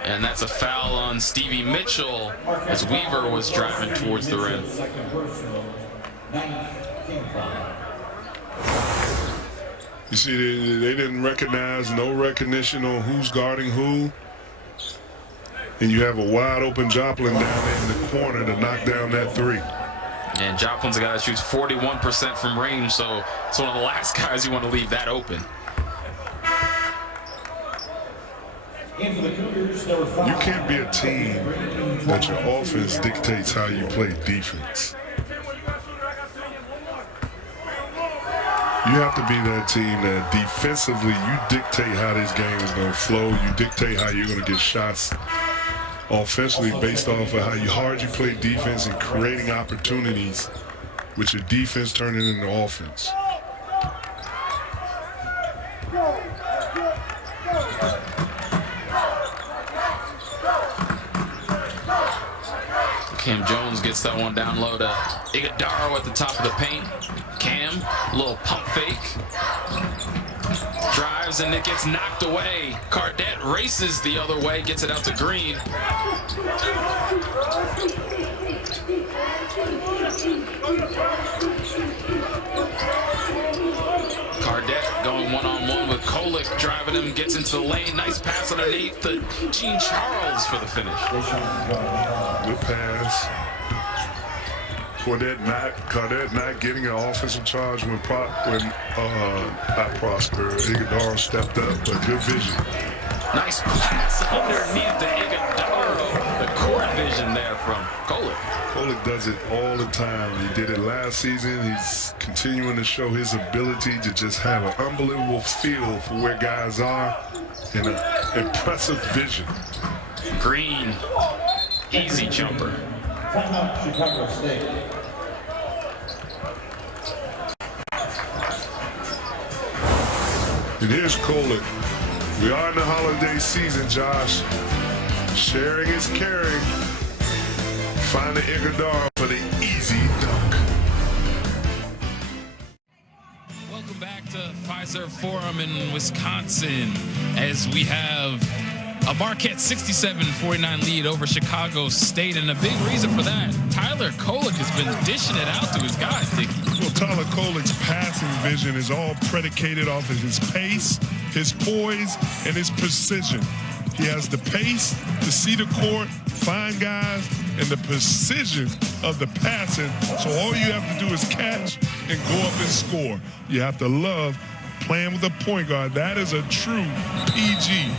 And that's a foul on Stevie Mitchell as Weaver was driving towards the rim. You see, they didn't recognize, no recognition on who's guarding who. And you have a wide open Joplin down there in the corner to knock down that 3. And Joplin's a guy that shoots 41% from range, so it's one of the last guys you want to leave that open. You can't be a team that your offense dictates how you play defense. You have to be that team that defensively you dictate how this game is going to flow. You dictate how you're going to get shots offensively based off of how hard you play defense and creating opportunities with your defense turning into offense. Cam Jones gets that one down low to Iguodaro at the top of the paint. Cam, a little pump fake. Drives and it gets knocked away. Cardette races the other way, gets it out to Green. Cardette going one-on-one with Kolek, driving him, gets into the lane. Nice pass underneath to Gene Charles for the finish. Good pass. Cardette not getting an offensive charge when not Prosper. Iguodaro stepped up, but good vision. Nice pass underneath the Iguodaro. The court vision there from Kolek. Kolek does it all the time. He did it last season. He's continuing to show his ability to just have an unbelievable feel for where guys are and an impressive vision. Green, easy jumper. Timeout, Chicago State. And here's Kolek. We are in the holiday season, Josh. Sharing is caring. Find the Iguodaro for the easy dunk. Welcome back to Fiserv Forum in Wisconsin as we have a Marquette 67-49 lead over Chicago State, and a big reason for that, Tyler Kolek has been dishing it out to his guys, Dickie. Well, Tyler Kolek's passing vision is all predicated off of his pace, his poise, and his precision. He has the pace to see the court, find guys, and the precision of the passing. So all you have to do is catch and go up and score. You have to love playing with a point guard. That is a true PG.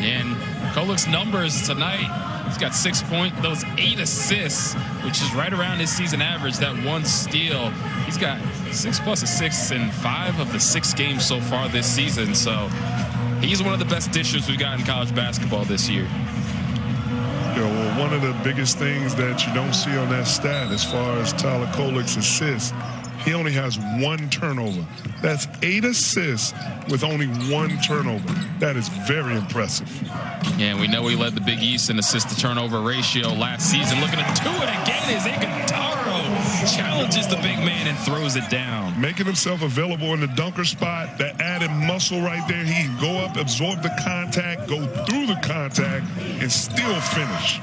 And Kolek's numbers tonight, he's got 6 points, those 8 assists, which is right around his season average, that 1 steal. He's got 6+ assists in 5 of the 6 games so far this season. So he's one of the best dishers we've got in college basketball this year. You know, well, one of the biggest things that you don't see on that stat as far as Tyler Kolek's assists, he only has 1 turnover. That's 8 assists with only 1 turnover. That is very impressive. Yeah, we know he led the Big East in assist-to-turnover ratio last season. Looking to do it again as Iguodaro challenges the big man and throws it down. Making himself available in the dunker spot, that added muscle right there. He can go up, absorb the contact, go through the contact, and still finish.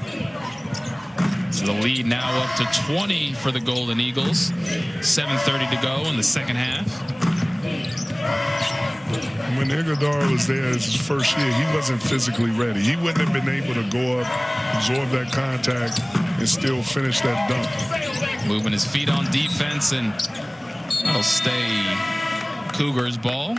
So the lead now up to 20 for the Golden Eagles. 7:30 to go in the second half. When Iguodaro was there as his first year, he wasn't physically ready. He wouldn't have been able to go up, absorb that contact, and still finish that dunk. Moving his feet on defense, and that'll stay Cougars ball.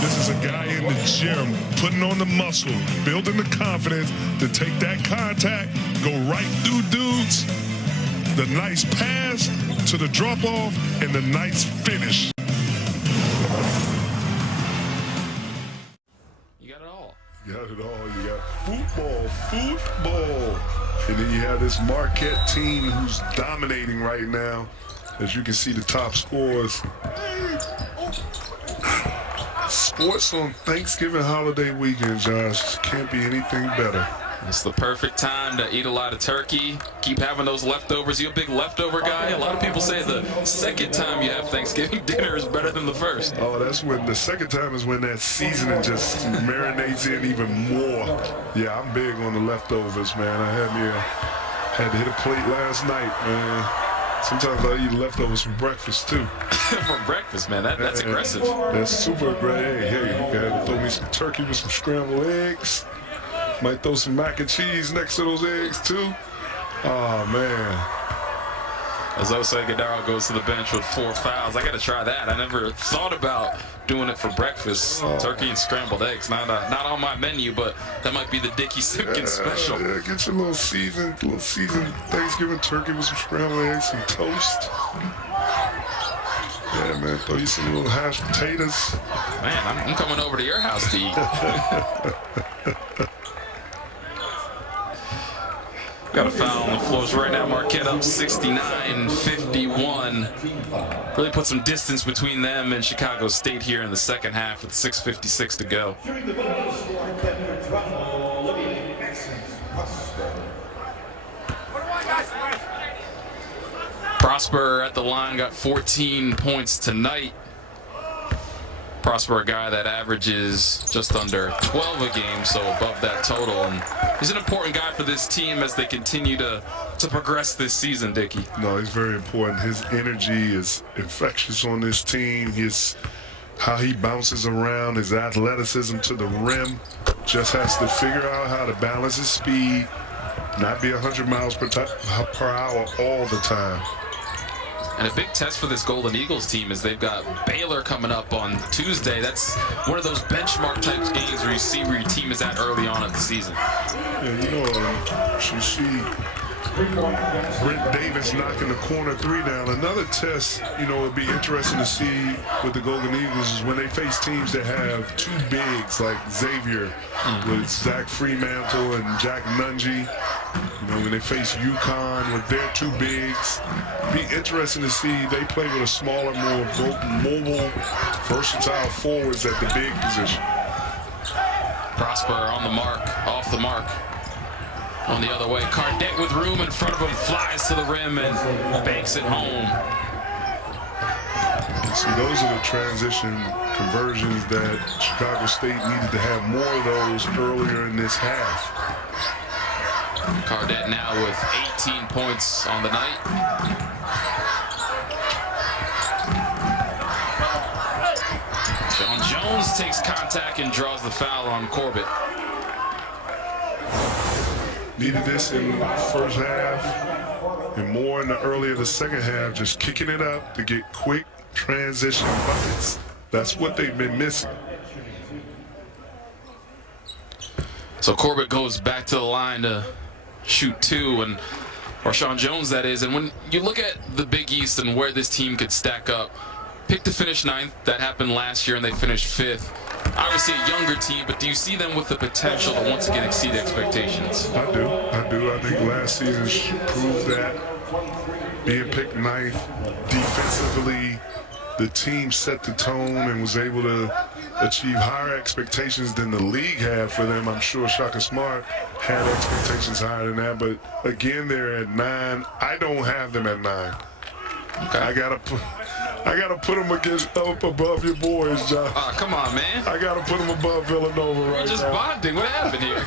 This is a guy in the gym putting on the muscle, building the confidence to take that contact, go right through dudes, the nice pass to the drop-off, and the nice finish. You got it all. You got it all. You got football. And then you have this Marquette team who's dominating right now. As you can see, the top scores. Sports on Thanksgiving holiday weekend, Josh, can't be anything better. It's the perfect time to eat a lot of turkey. Keep having those leftovers. You a big leftover guy? A lot of people say the second time you have Thanksgiving dinner is better than the first. Oh, that's when the second time is when that seasoning just marinates in even more. Yeah, I'm big on the leftovers, man. I had to hit a plate last night, man. Sometimes I eat leftovers from breakfast too. For breakfast, man, that's aggressive. That's super aggressive. Hey, you gotta throw me some turkey with some scrambled eggs. Might throw some mac and cheese next to those eggs too. Oh man. As Osei Iguodaro goes to the bench with 4 fouls. I gotta try that. I never thought about doing it for breakfast. Turkey and scrambled eggs. Not on my menu, but that might be the Dickie Simpkins special. Yeah, get your little seasoned Thanksgiving turkey with some scrambled eggs, some toast. Yeah, man, throw you some little hashed potatoes. Man, I'm coming over to your house to eat. Got a foul on the floors right now. Marquette up 69-51. Really put some distance between them and Chicago State here in the second half with 6:56 to go. Prosper at the line got 14 points tonight. Prosper, a guy that averages just under 12 a game, so above that total. And he's an important guy for this team as they continue to progress this season, Dickie. No, he's very important. His energy is infectious on this team. How he bounces around, his athleticism to the rim. Just has to figure out how to balance his speed, not be 100 miles per hour all the time. And a big test for this Golden Eagles team is they've got Baylor coming up on Tuesday. That's one of those benchmark type games where you see where your team is at early on in the season. Yeah, you know, you see Brent Davis knocking the corner 3 down. Another test, you know, it'd be interesting to see with the Golden Eagles is when they face teams that have 2 bigs like Xavier with Zach Fremantle and Jack Nungy. You know, when they face UConn with their 2 bigs, be interesting to see they play with a smaller, more mobile, versatile forwards at the big position. Prosper on the mark, off the mark. On the other way, Cardette with room in front of him, flies to the rim and banks it home. See, those are the transition conversions that Chicago State needed to have more of those earlier in this half. Cardette now with 18 points on the night. John Jones takes contact and draws the foul on Corbett. Needed this in the first half and more in the early of the second half, just kicking it up to get quick transition buckets. That's what they've been missing. So Corbett goes back to the line to shoot 2, and Marshawn Jones, that is. And when you look at the Big East and where this team could stack up, pick to finish 9th. That happened last year, and they finished 5th. Obviously a younger team, but do you see them with the potential to once again exceed expectations? I do. I think last season proved that. Being picked 9th defensively, the team set the tone and was able to achieve higher expectations than the league had for them. I'm sure Shaka Smart had expectations higher than that, but again, they're at 9. I don't have them at 9. Okay. I gotta put them up above your boys, John. Come on, man. I gotta put them above Villanova right now. We're just bonding. What happened here?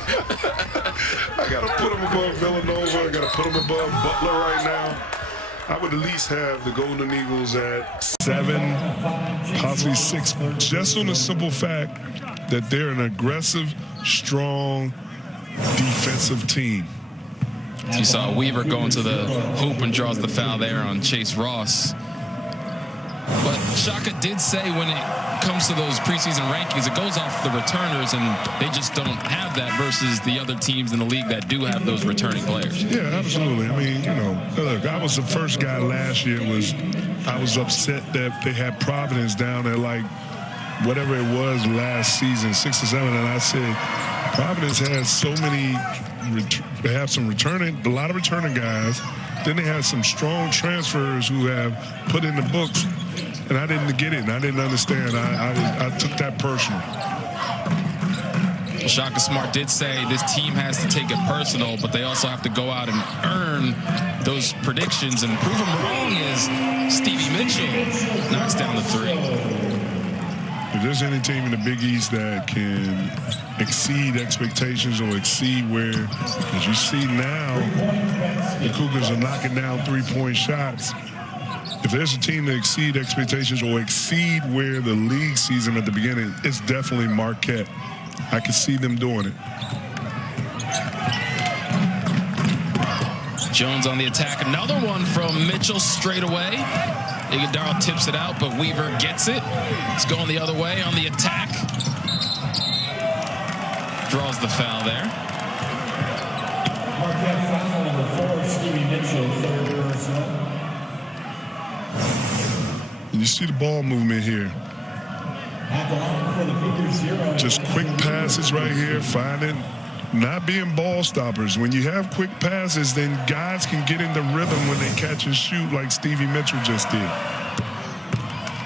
I gotta put them above Villanova. I gotta put them above Butler right now. I would at least have the Golden Eagles at 7, possibly 6, just on the simple fact that they're an aggressive, strong, defensive team. You saw Weaver going to the hoop and draws the foul there on Chase Ross. But Shaka did say when it comes to those preseason rankings, it goes off the returners, and they just don't have that versus the other teams in the league that do have those returning players. Yeah, absolutely. I mean, look, I was the first guy last year. I was upset that they had Providence down at like whatever it was last season, 6 or 7, and I said Providence has so many. They have a lot of returning guys. Then they have some strong transfers who have put in the books, and I didn't get it, and I didn't understand. I took that personal. Shaka Smart did say this team has to take it personal, but they also have to go out and earn those predictions and prove them wrong as Stevie Mitchell knocks down the 3. If there's any team in the Big East that can exceed expectations or exceed where, as you see now, the Cougars are knocking down 3-point shots. If there's a team that exceed expectations or exceed where the league sees them at the beginning, it's definitely Marquette. I can see them doing it. Jones on the attack. Another one from Mitchell straight away. Iguodala tips it out, but Weaver gets it. It's going the other way on the attack. Draws the foul there. Marquette foul number 4, Stevie Mitchell, 3rd personal. You see the ball movement here. At the line for the Cougars, 0. Just quick passes right here, finding, not being ball stoppers. When you have quick passes, then guys can get in the rhythm when they catch and shoot like Stevie Mitchell just did.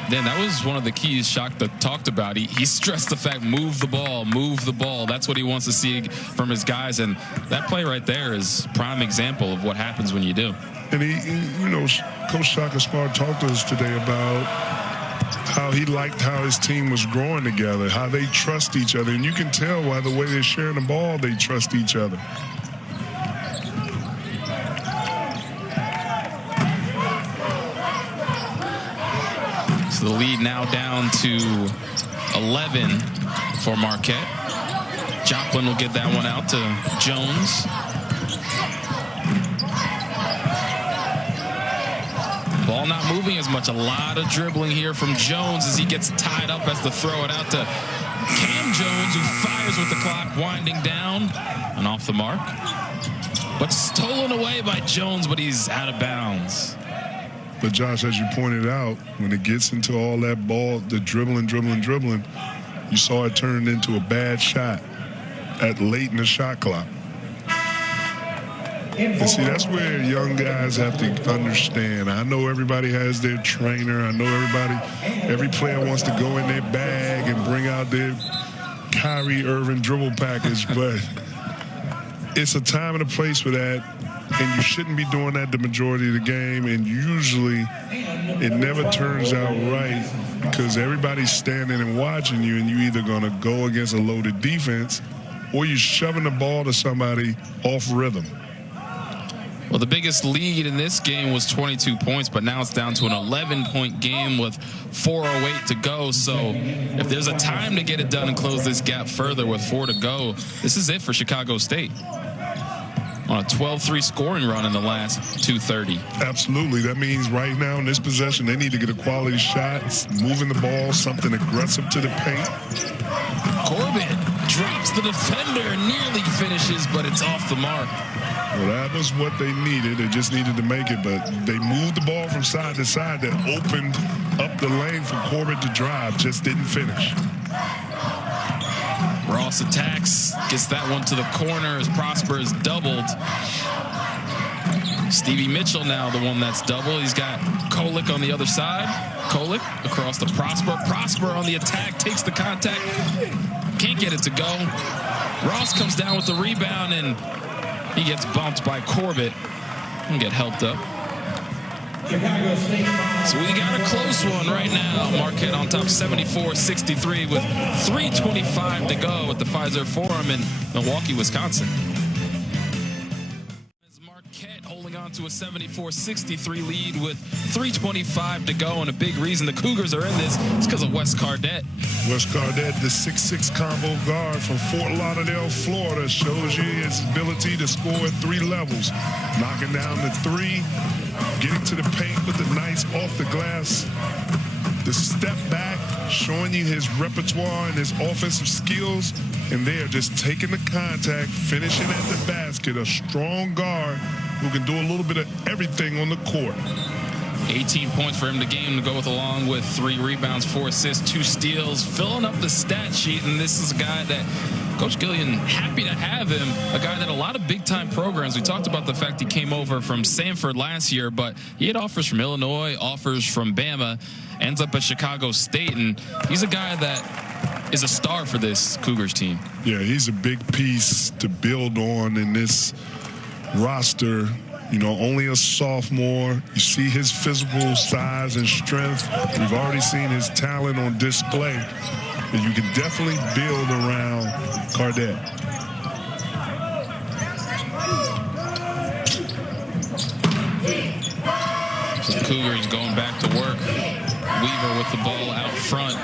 Then that was one of the keys Shaka talked about. He stressed the fact, move the ball, move the ball. That's what he wants to see from his guys, and that play right there is prime example of what happens when you do. And Coach Shaka Smart talked to us today about how he liked how his team was growing together, how they trust each other. And you can tell by the way they're sharing the ball, they trust each other. So the lead now down to 11 for Marquette. Joplin will get that one out to Jones. Ball not moving as much. A lot of dribbling here from Jones as he gets tied up, has to throw it out to Cam Jones, who fires with the clock winding down and off the mark. But stolen away by Jones, but he's out of bounds. But Josh, as you pointed out, when it gets into all that ball, the dribbling, you saw it turned into a bad shot late in the shot clock. And see, that's where young guys have to understand. I know everybody has their trainer. I know every player wants to go in their bag and bring out their Kyrie Irving dribble package, but it's a time and a place for that, and you shouldn't be doing that the majority of the game, and usually it never turns out right because everybody's standing and watching you, and you're either going to go against a loaded defense or you're shoving the ball to somebody off rhythm. Well, the biggest lead in this game was 22 points, but now it's down to an 11-point game with 4:08 to go. So if there's a time to get it done and close this gap further with 4 to go, this is it for Chicago State. on a 12-3 scoring run in the last 2:30. Absolutely. That means right now in this possession, they need to get a quality shot, moving the ball, something aggressive to the paint. Corbett drops the defender, nearly finishes, but it's off the mark. Well, that was what they needed. They just needed to make it, but they moved the ball from side to side that opened up the lane for Corbett to drive, just didn't finish. Ross attacks, gets that one to the corner as Prosper is doubled. Stevie Mitchell now the one that's doubled. He's got Kolick on the other side. Kolick across to Prosper. Prosper on the attack, takes the contact. Can't get it to go. Ross comes down with the rebound, and he gets bumped by Corbett and get helped up. So we got a close one right now. Marquette on top 74-63 with 3:25 to go at the Fiserv Forum in Milwaukee, Wisconsin. Marquette holding on to a 74-63 lead with 3:25 to go, and a big reason the Cougars are in this is because of Wes Cardette. Wes Cardette, the 6'6" combo guard from Fort Lauderdale, Florida, shows you his ability to score at 3 levels. Knocking down the 3, getting to the paint with the nice off the glass. The step back, showing you his repertoire and his offensive skills. And they're just taking the contact, finishing at the basket. A strong guard who can do a little bit of everything on the court. 18 points for him the game to go with, along with 3 rebounds, 4 assists, 2 steals, filling up the stat sheet. And this is a guy that Coach Gillian happy to have him, a guy that a lot of big-time programs, we talked about the fact he came over from Sanford last year, but he had offers from Illinois, offers from Bama, ends up at Chicago State, and he's a guy that is a star for this Cougars team. Yeah, he's a big piece to build on in this roster. You know, only a sophomore. You see his physical size and strength. We've already seen his talent on display. And you can definitely build around Cardette. So the Cougars going back to work. Weaver with the ball out front.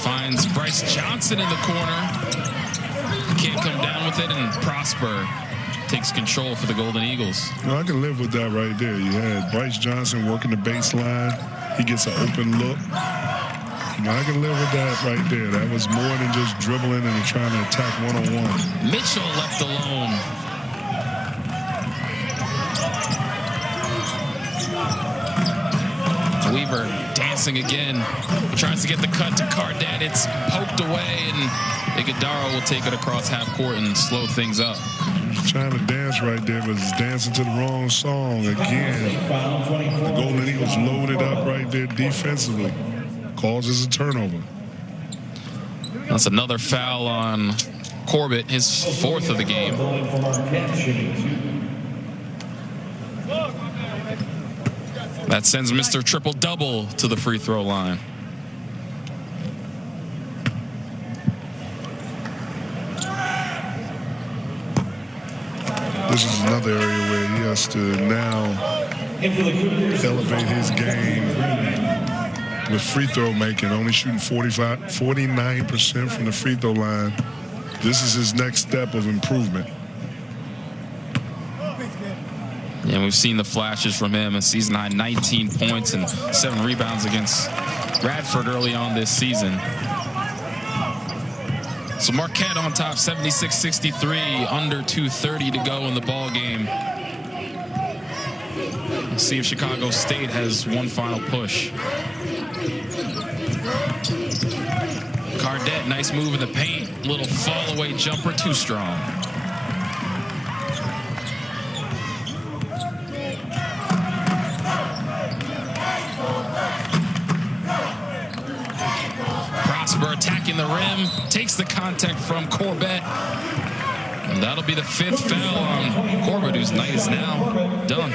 Finds Bryce Johnson in the corner. Can't come down with it, and Prosper takes control for the Golden Eagles. No, I can live with that right there. You had Bryce Johnson working the baseline. He gets an open look. You know, I can live with that right there. That was more than just dribbling and trying to attack one-on-one. Mitchell left alone. Weaver dancing again. Tries to get the cut to Cardette. It's poked away, and Iguodaro will take it across half court and slow things up. He's trying to dance right there, but he's dancing to the wrong song again. The Golden Eagles loaded up right there defensively. Causes a turnover. That's another foul on Corbett, his 4th of the game. That sends Mr. Triple-Double to the free throw line. This is another area where he has to now elevate his game with free throw making, only shooting 49% from the free throw line. This is his next step of improvement. Yeah, we've seen the flashes from him. A season high 19 points and 7 rebounds against Radford early on this season. So Marquette on top 76-63, under 2:30 to go in the ball game. Let's see if Chicago State has one final push. Cardette, nice move in the paint. Little fall away jumper, too strong. Prosper attacking the rim, takes the contact from Corbett. And that'll be the 5th foul on Corbett, whose night is now done.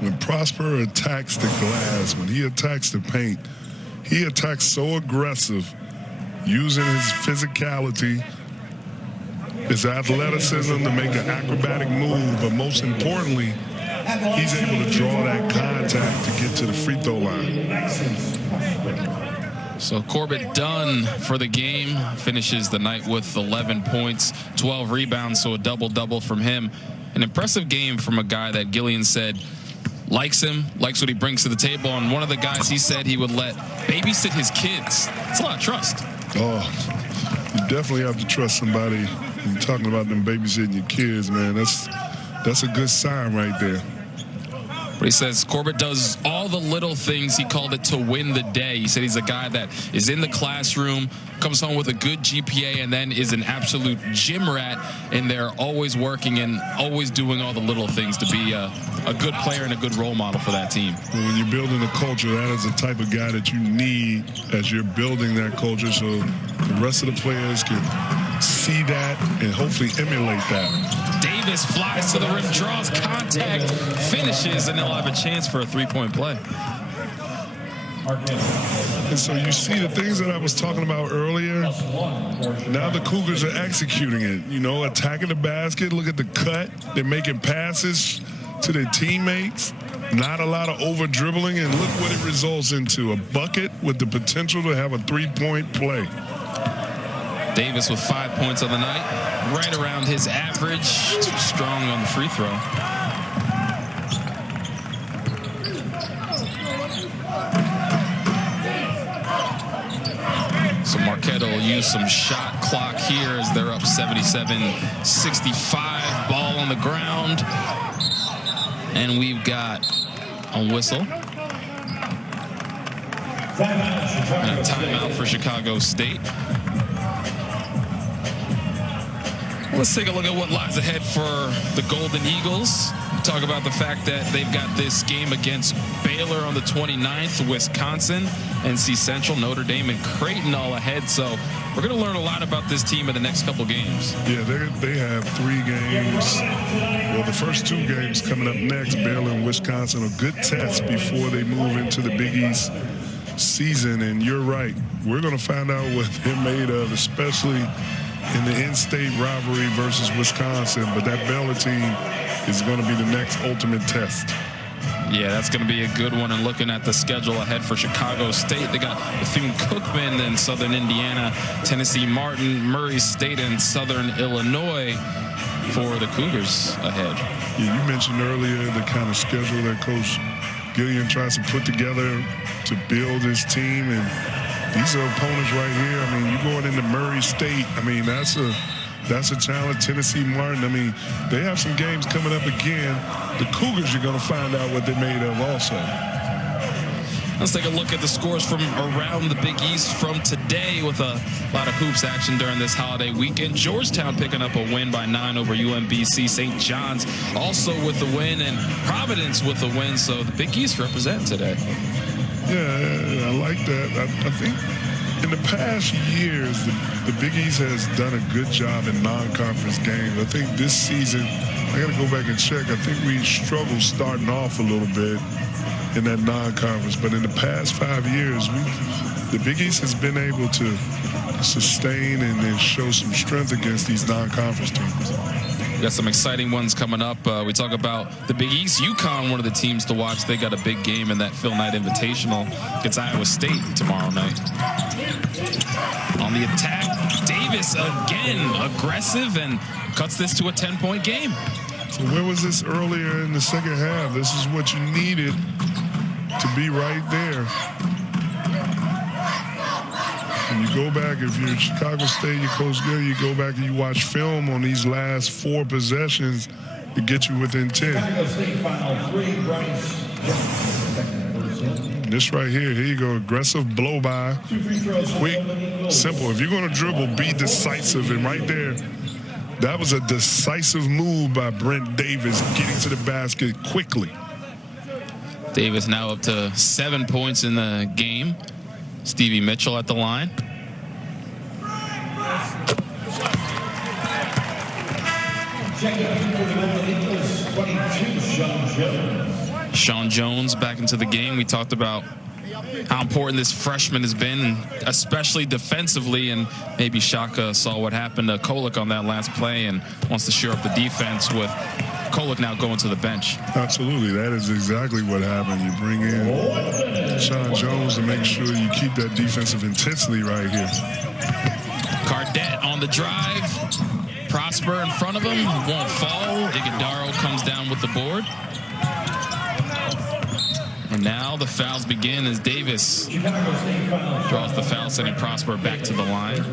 When Prosper attacks the glass, when he attacks the paint, he attacks so aggressive, using his physicality, his athleticism to make an acrobatic move, but most importantly, he's able to draw that contact to get to the free throw line. So Corbett done for the game, finishes the night with 11 points, 12 rebounds, so a double-double from him. An impressive game from a guy that Gillian said likes him, likes what he brings to the table, and one of the guys he said he would let babysit his kids. It's a lot of trust. Oh, you definitely have to trust somebody. You're talking about them babysitting your kids, man. That's a good sign right there. But he says Corbett does all the little things. He called it to win the day. He said he's a guy that is in the classroom, comes home with a good GPA, and then is an absolute gym rat in there, always working and always doing all the little things to be a good player and a good role model for that team. Well, when you're building a culture, that is the type of guy that you need as you're building that culture, so the rest of the players can see that and hopefully emulate that. Davis flies to the rim, draws contact, finishes, and they'll have a chance for a three-point play. And so you see the things that I was talking about earlier. Now the Cougars are executing it, you know, attacking the basket. Look at the cut. They're making passes to their teammates. Not a lot of over dribbling, and look what it results into. A bucket with the potential to have a three-point play. Davis with 5 points on the night, right around his average. Too strong on the free throw. So Marquette will use some shot clock here as they're up 77-65. Ball on the ground. And we've got a whistle. And a timeout for Chicago State. Let's take a look at what lies ahead for the Golden Eagles. Talk about the fact that they've got this game against Baylor on the 29th, Wisconsin, NC Central, Notre Dame, and Creighton all ahead. So we're going to learn a lot about this team in the next couple games. Yeah, they have 3 games. Well, the first 2 games coming up next, Baylor and Wisconsin, are good tests before they move into the Big East season. And you're right. We're going to find out what they're made of, especially in the in-state rivalry versus Wisconsin, but that Baylor team is going to be the next ultimate test. Yeah, that's going to be a good one. And looking at the schedule ahead for Chicago State, they got Bethune-Cookman and Southern Indiana, Tennessee Martin, Murray State, and Southern Illinois for the Cougars ahead. Yeah, you mentioned earlier the kind of schedule that Coach Gillian tries to put together to build his team, and these are opponents right here. I mean, you're going into Murray State. I mean, that's a challenge. Tennessee Martin. I mean, they have some games coming up again. The Cougars, you're going to find out what they're made of also. Let's take a look at the scores from around the Big East from today with a lot of hoops action during this holiday weekend. Georgetown picking up a win by 9 over UMBC. St. John's also with the win, and Providence with the win. So the Big East represent today. Yeah, I like that. I think in the past years, the Big East has done a good job in non-conference games. I think this season, I got to go back and check. I think we struggled starting off a little bit in that non-conference. But in the past 5 years, the Big East has been able to sustain and then show some strength against these non-conference teams. We got some exciting ones coming up. We talk about the Big East. UConn, one of the teams to watch. They got a big game in that Phil Knight Invitational against Iowa State tomorrow night. On the attack, Davis again aggressive and cuts this to a 10-point game. So where was this earlier in the second half? This is what you needed to be right there. And you go back, if you're Chicago State, your Coach Gill, you go back and you watch film on these last 4 possessions to get you within 10. This right here you go, aggressive blow by, quick, simple. If you're going to dribble, be decisive. And right there, that was a decisive move by Brent Davis, getting to the basket quickly. Davis now up to 7 points in the game. Stevie Mitchell at the line. Sean Jones back into the game. We talked about how important this freshman has been, especially defensively. And maybe Shaka saw what happened to Kolek on that last play and wants to shore up the defense with Kolek now going to the bench. Absolutely. That is exactly what happened. You bring in Sean Jones to make sure you keep that defensive intensity right here. Cardette on the drive. Prosper in front of him. Won't fall. Iguodaro comes down with the board. And now the fouls begin as Davis draws the foul, sending Prosper back to the line.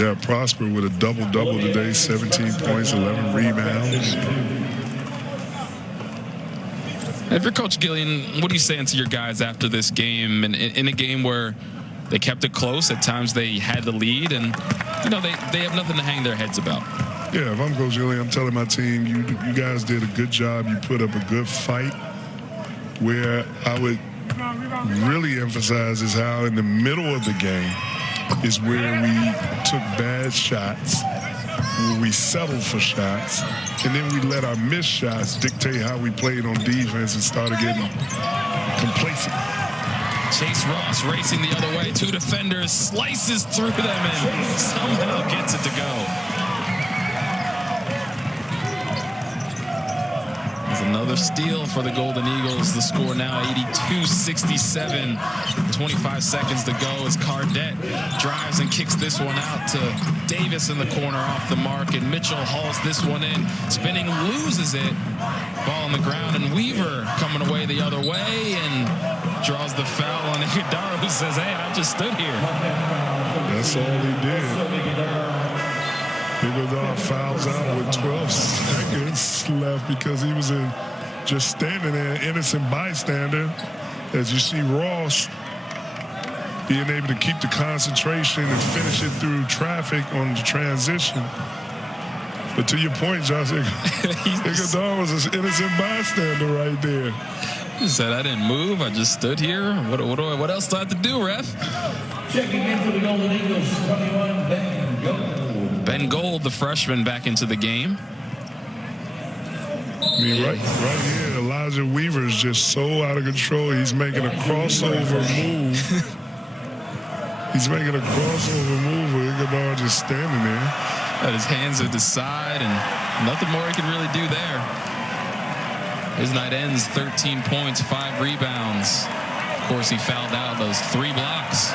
Yeah, Prosper with a double-double today, 17 points, 11 rebounds. If you're Coach Gillian, what are you saying to your guys after this game? And in a game where they kept it close, at times they had the lead, and you know they have nothing to hang their heads about. Yeah, if I'm Coach Gillian, I'm telling my team, you guys did a good job. You put up a good fight. Where I would really emphasize is how in the middle of the game is where we took bad shots, where we settled for shots, and then we let our missed shots dictate how we played on defense and started getting complacent. Chase Ross racing the other way. Two defenders, slices through them and somehow gets it to go. There's another steal for the Golden Eagles. The score now 82-67. 25 seconds to go as Cardette drives and kicks this one out to Davis in the corner off the mark, and Mitchell hauls this one in. Spinning, loses it. Ball on the ground, and Weaver coming away the other way and draws the foul on Iguodaro, who says, hey, I just stood here. That's all he did. Iguodaro fouls out with 12 seconds left because he was just standing there, innocent bystander. As you see Ross being able to keep the concentration and finish it through traffic on the transition. But to your point, Josh, Iguodaro was an innocent bystander right there. He said, I didn't move. I just stood here. What else do I have to do, ref? Checking in for the Golden Eagles, 21, Ben Gold. Ben Gold, the freshman, back into the game. I mean, right here, Elijah Weaver is just so out of control. He's making a crossover move. He's making a crossover move with Iguodaro just standing there. Got his hands at the side, and nothing more he can really do there. His night ends 13 points, 5 rebounds. Of course, he fouled out those 3 blocks.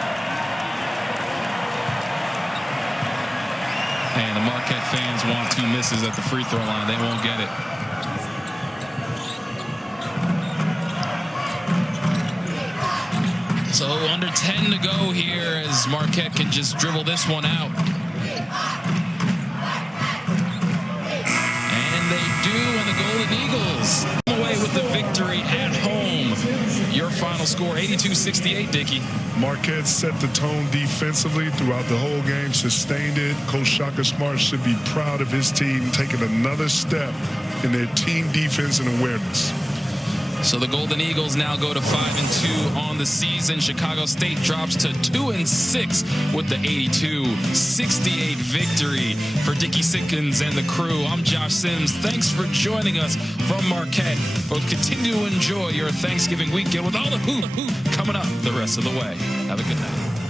And the Marquette fans want 2 misses at the free throw line. They won't get it. So under 10 to go here as Marquette can just dribble this one out. And they do, and the Golden Eagles come away with the victory at home. Your final score, 82-68, Dickie. Marquette set the tone defensively throughout the whole game, sustained it. Coach Shaka Smart should be proud of his team taking another step in their team defense and awareness. So the Golden Eagles now go to 5-2 on the season. Chicago State drops to 2-6 with the 82-68 victory for Dickie Sitkins and the crew. I'm Josh Sims. Thanks for joining us from Marquette. Folks, continue to enjoy your Thanksgiving weekend with all the hoop coming up the rest of the way. Have a good night.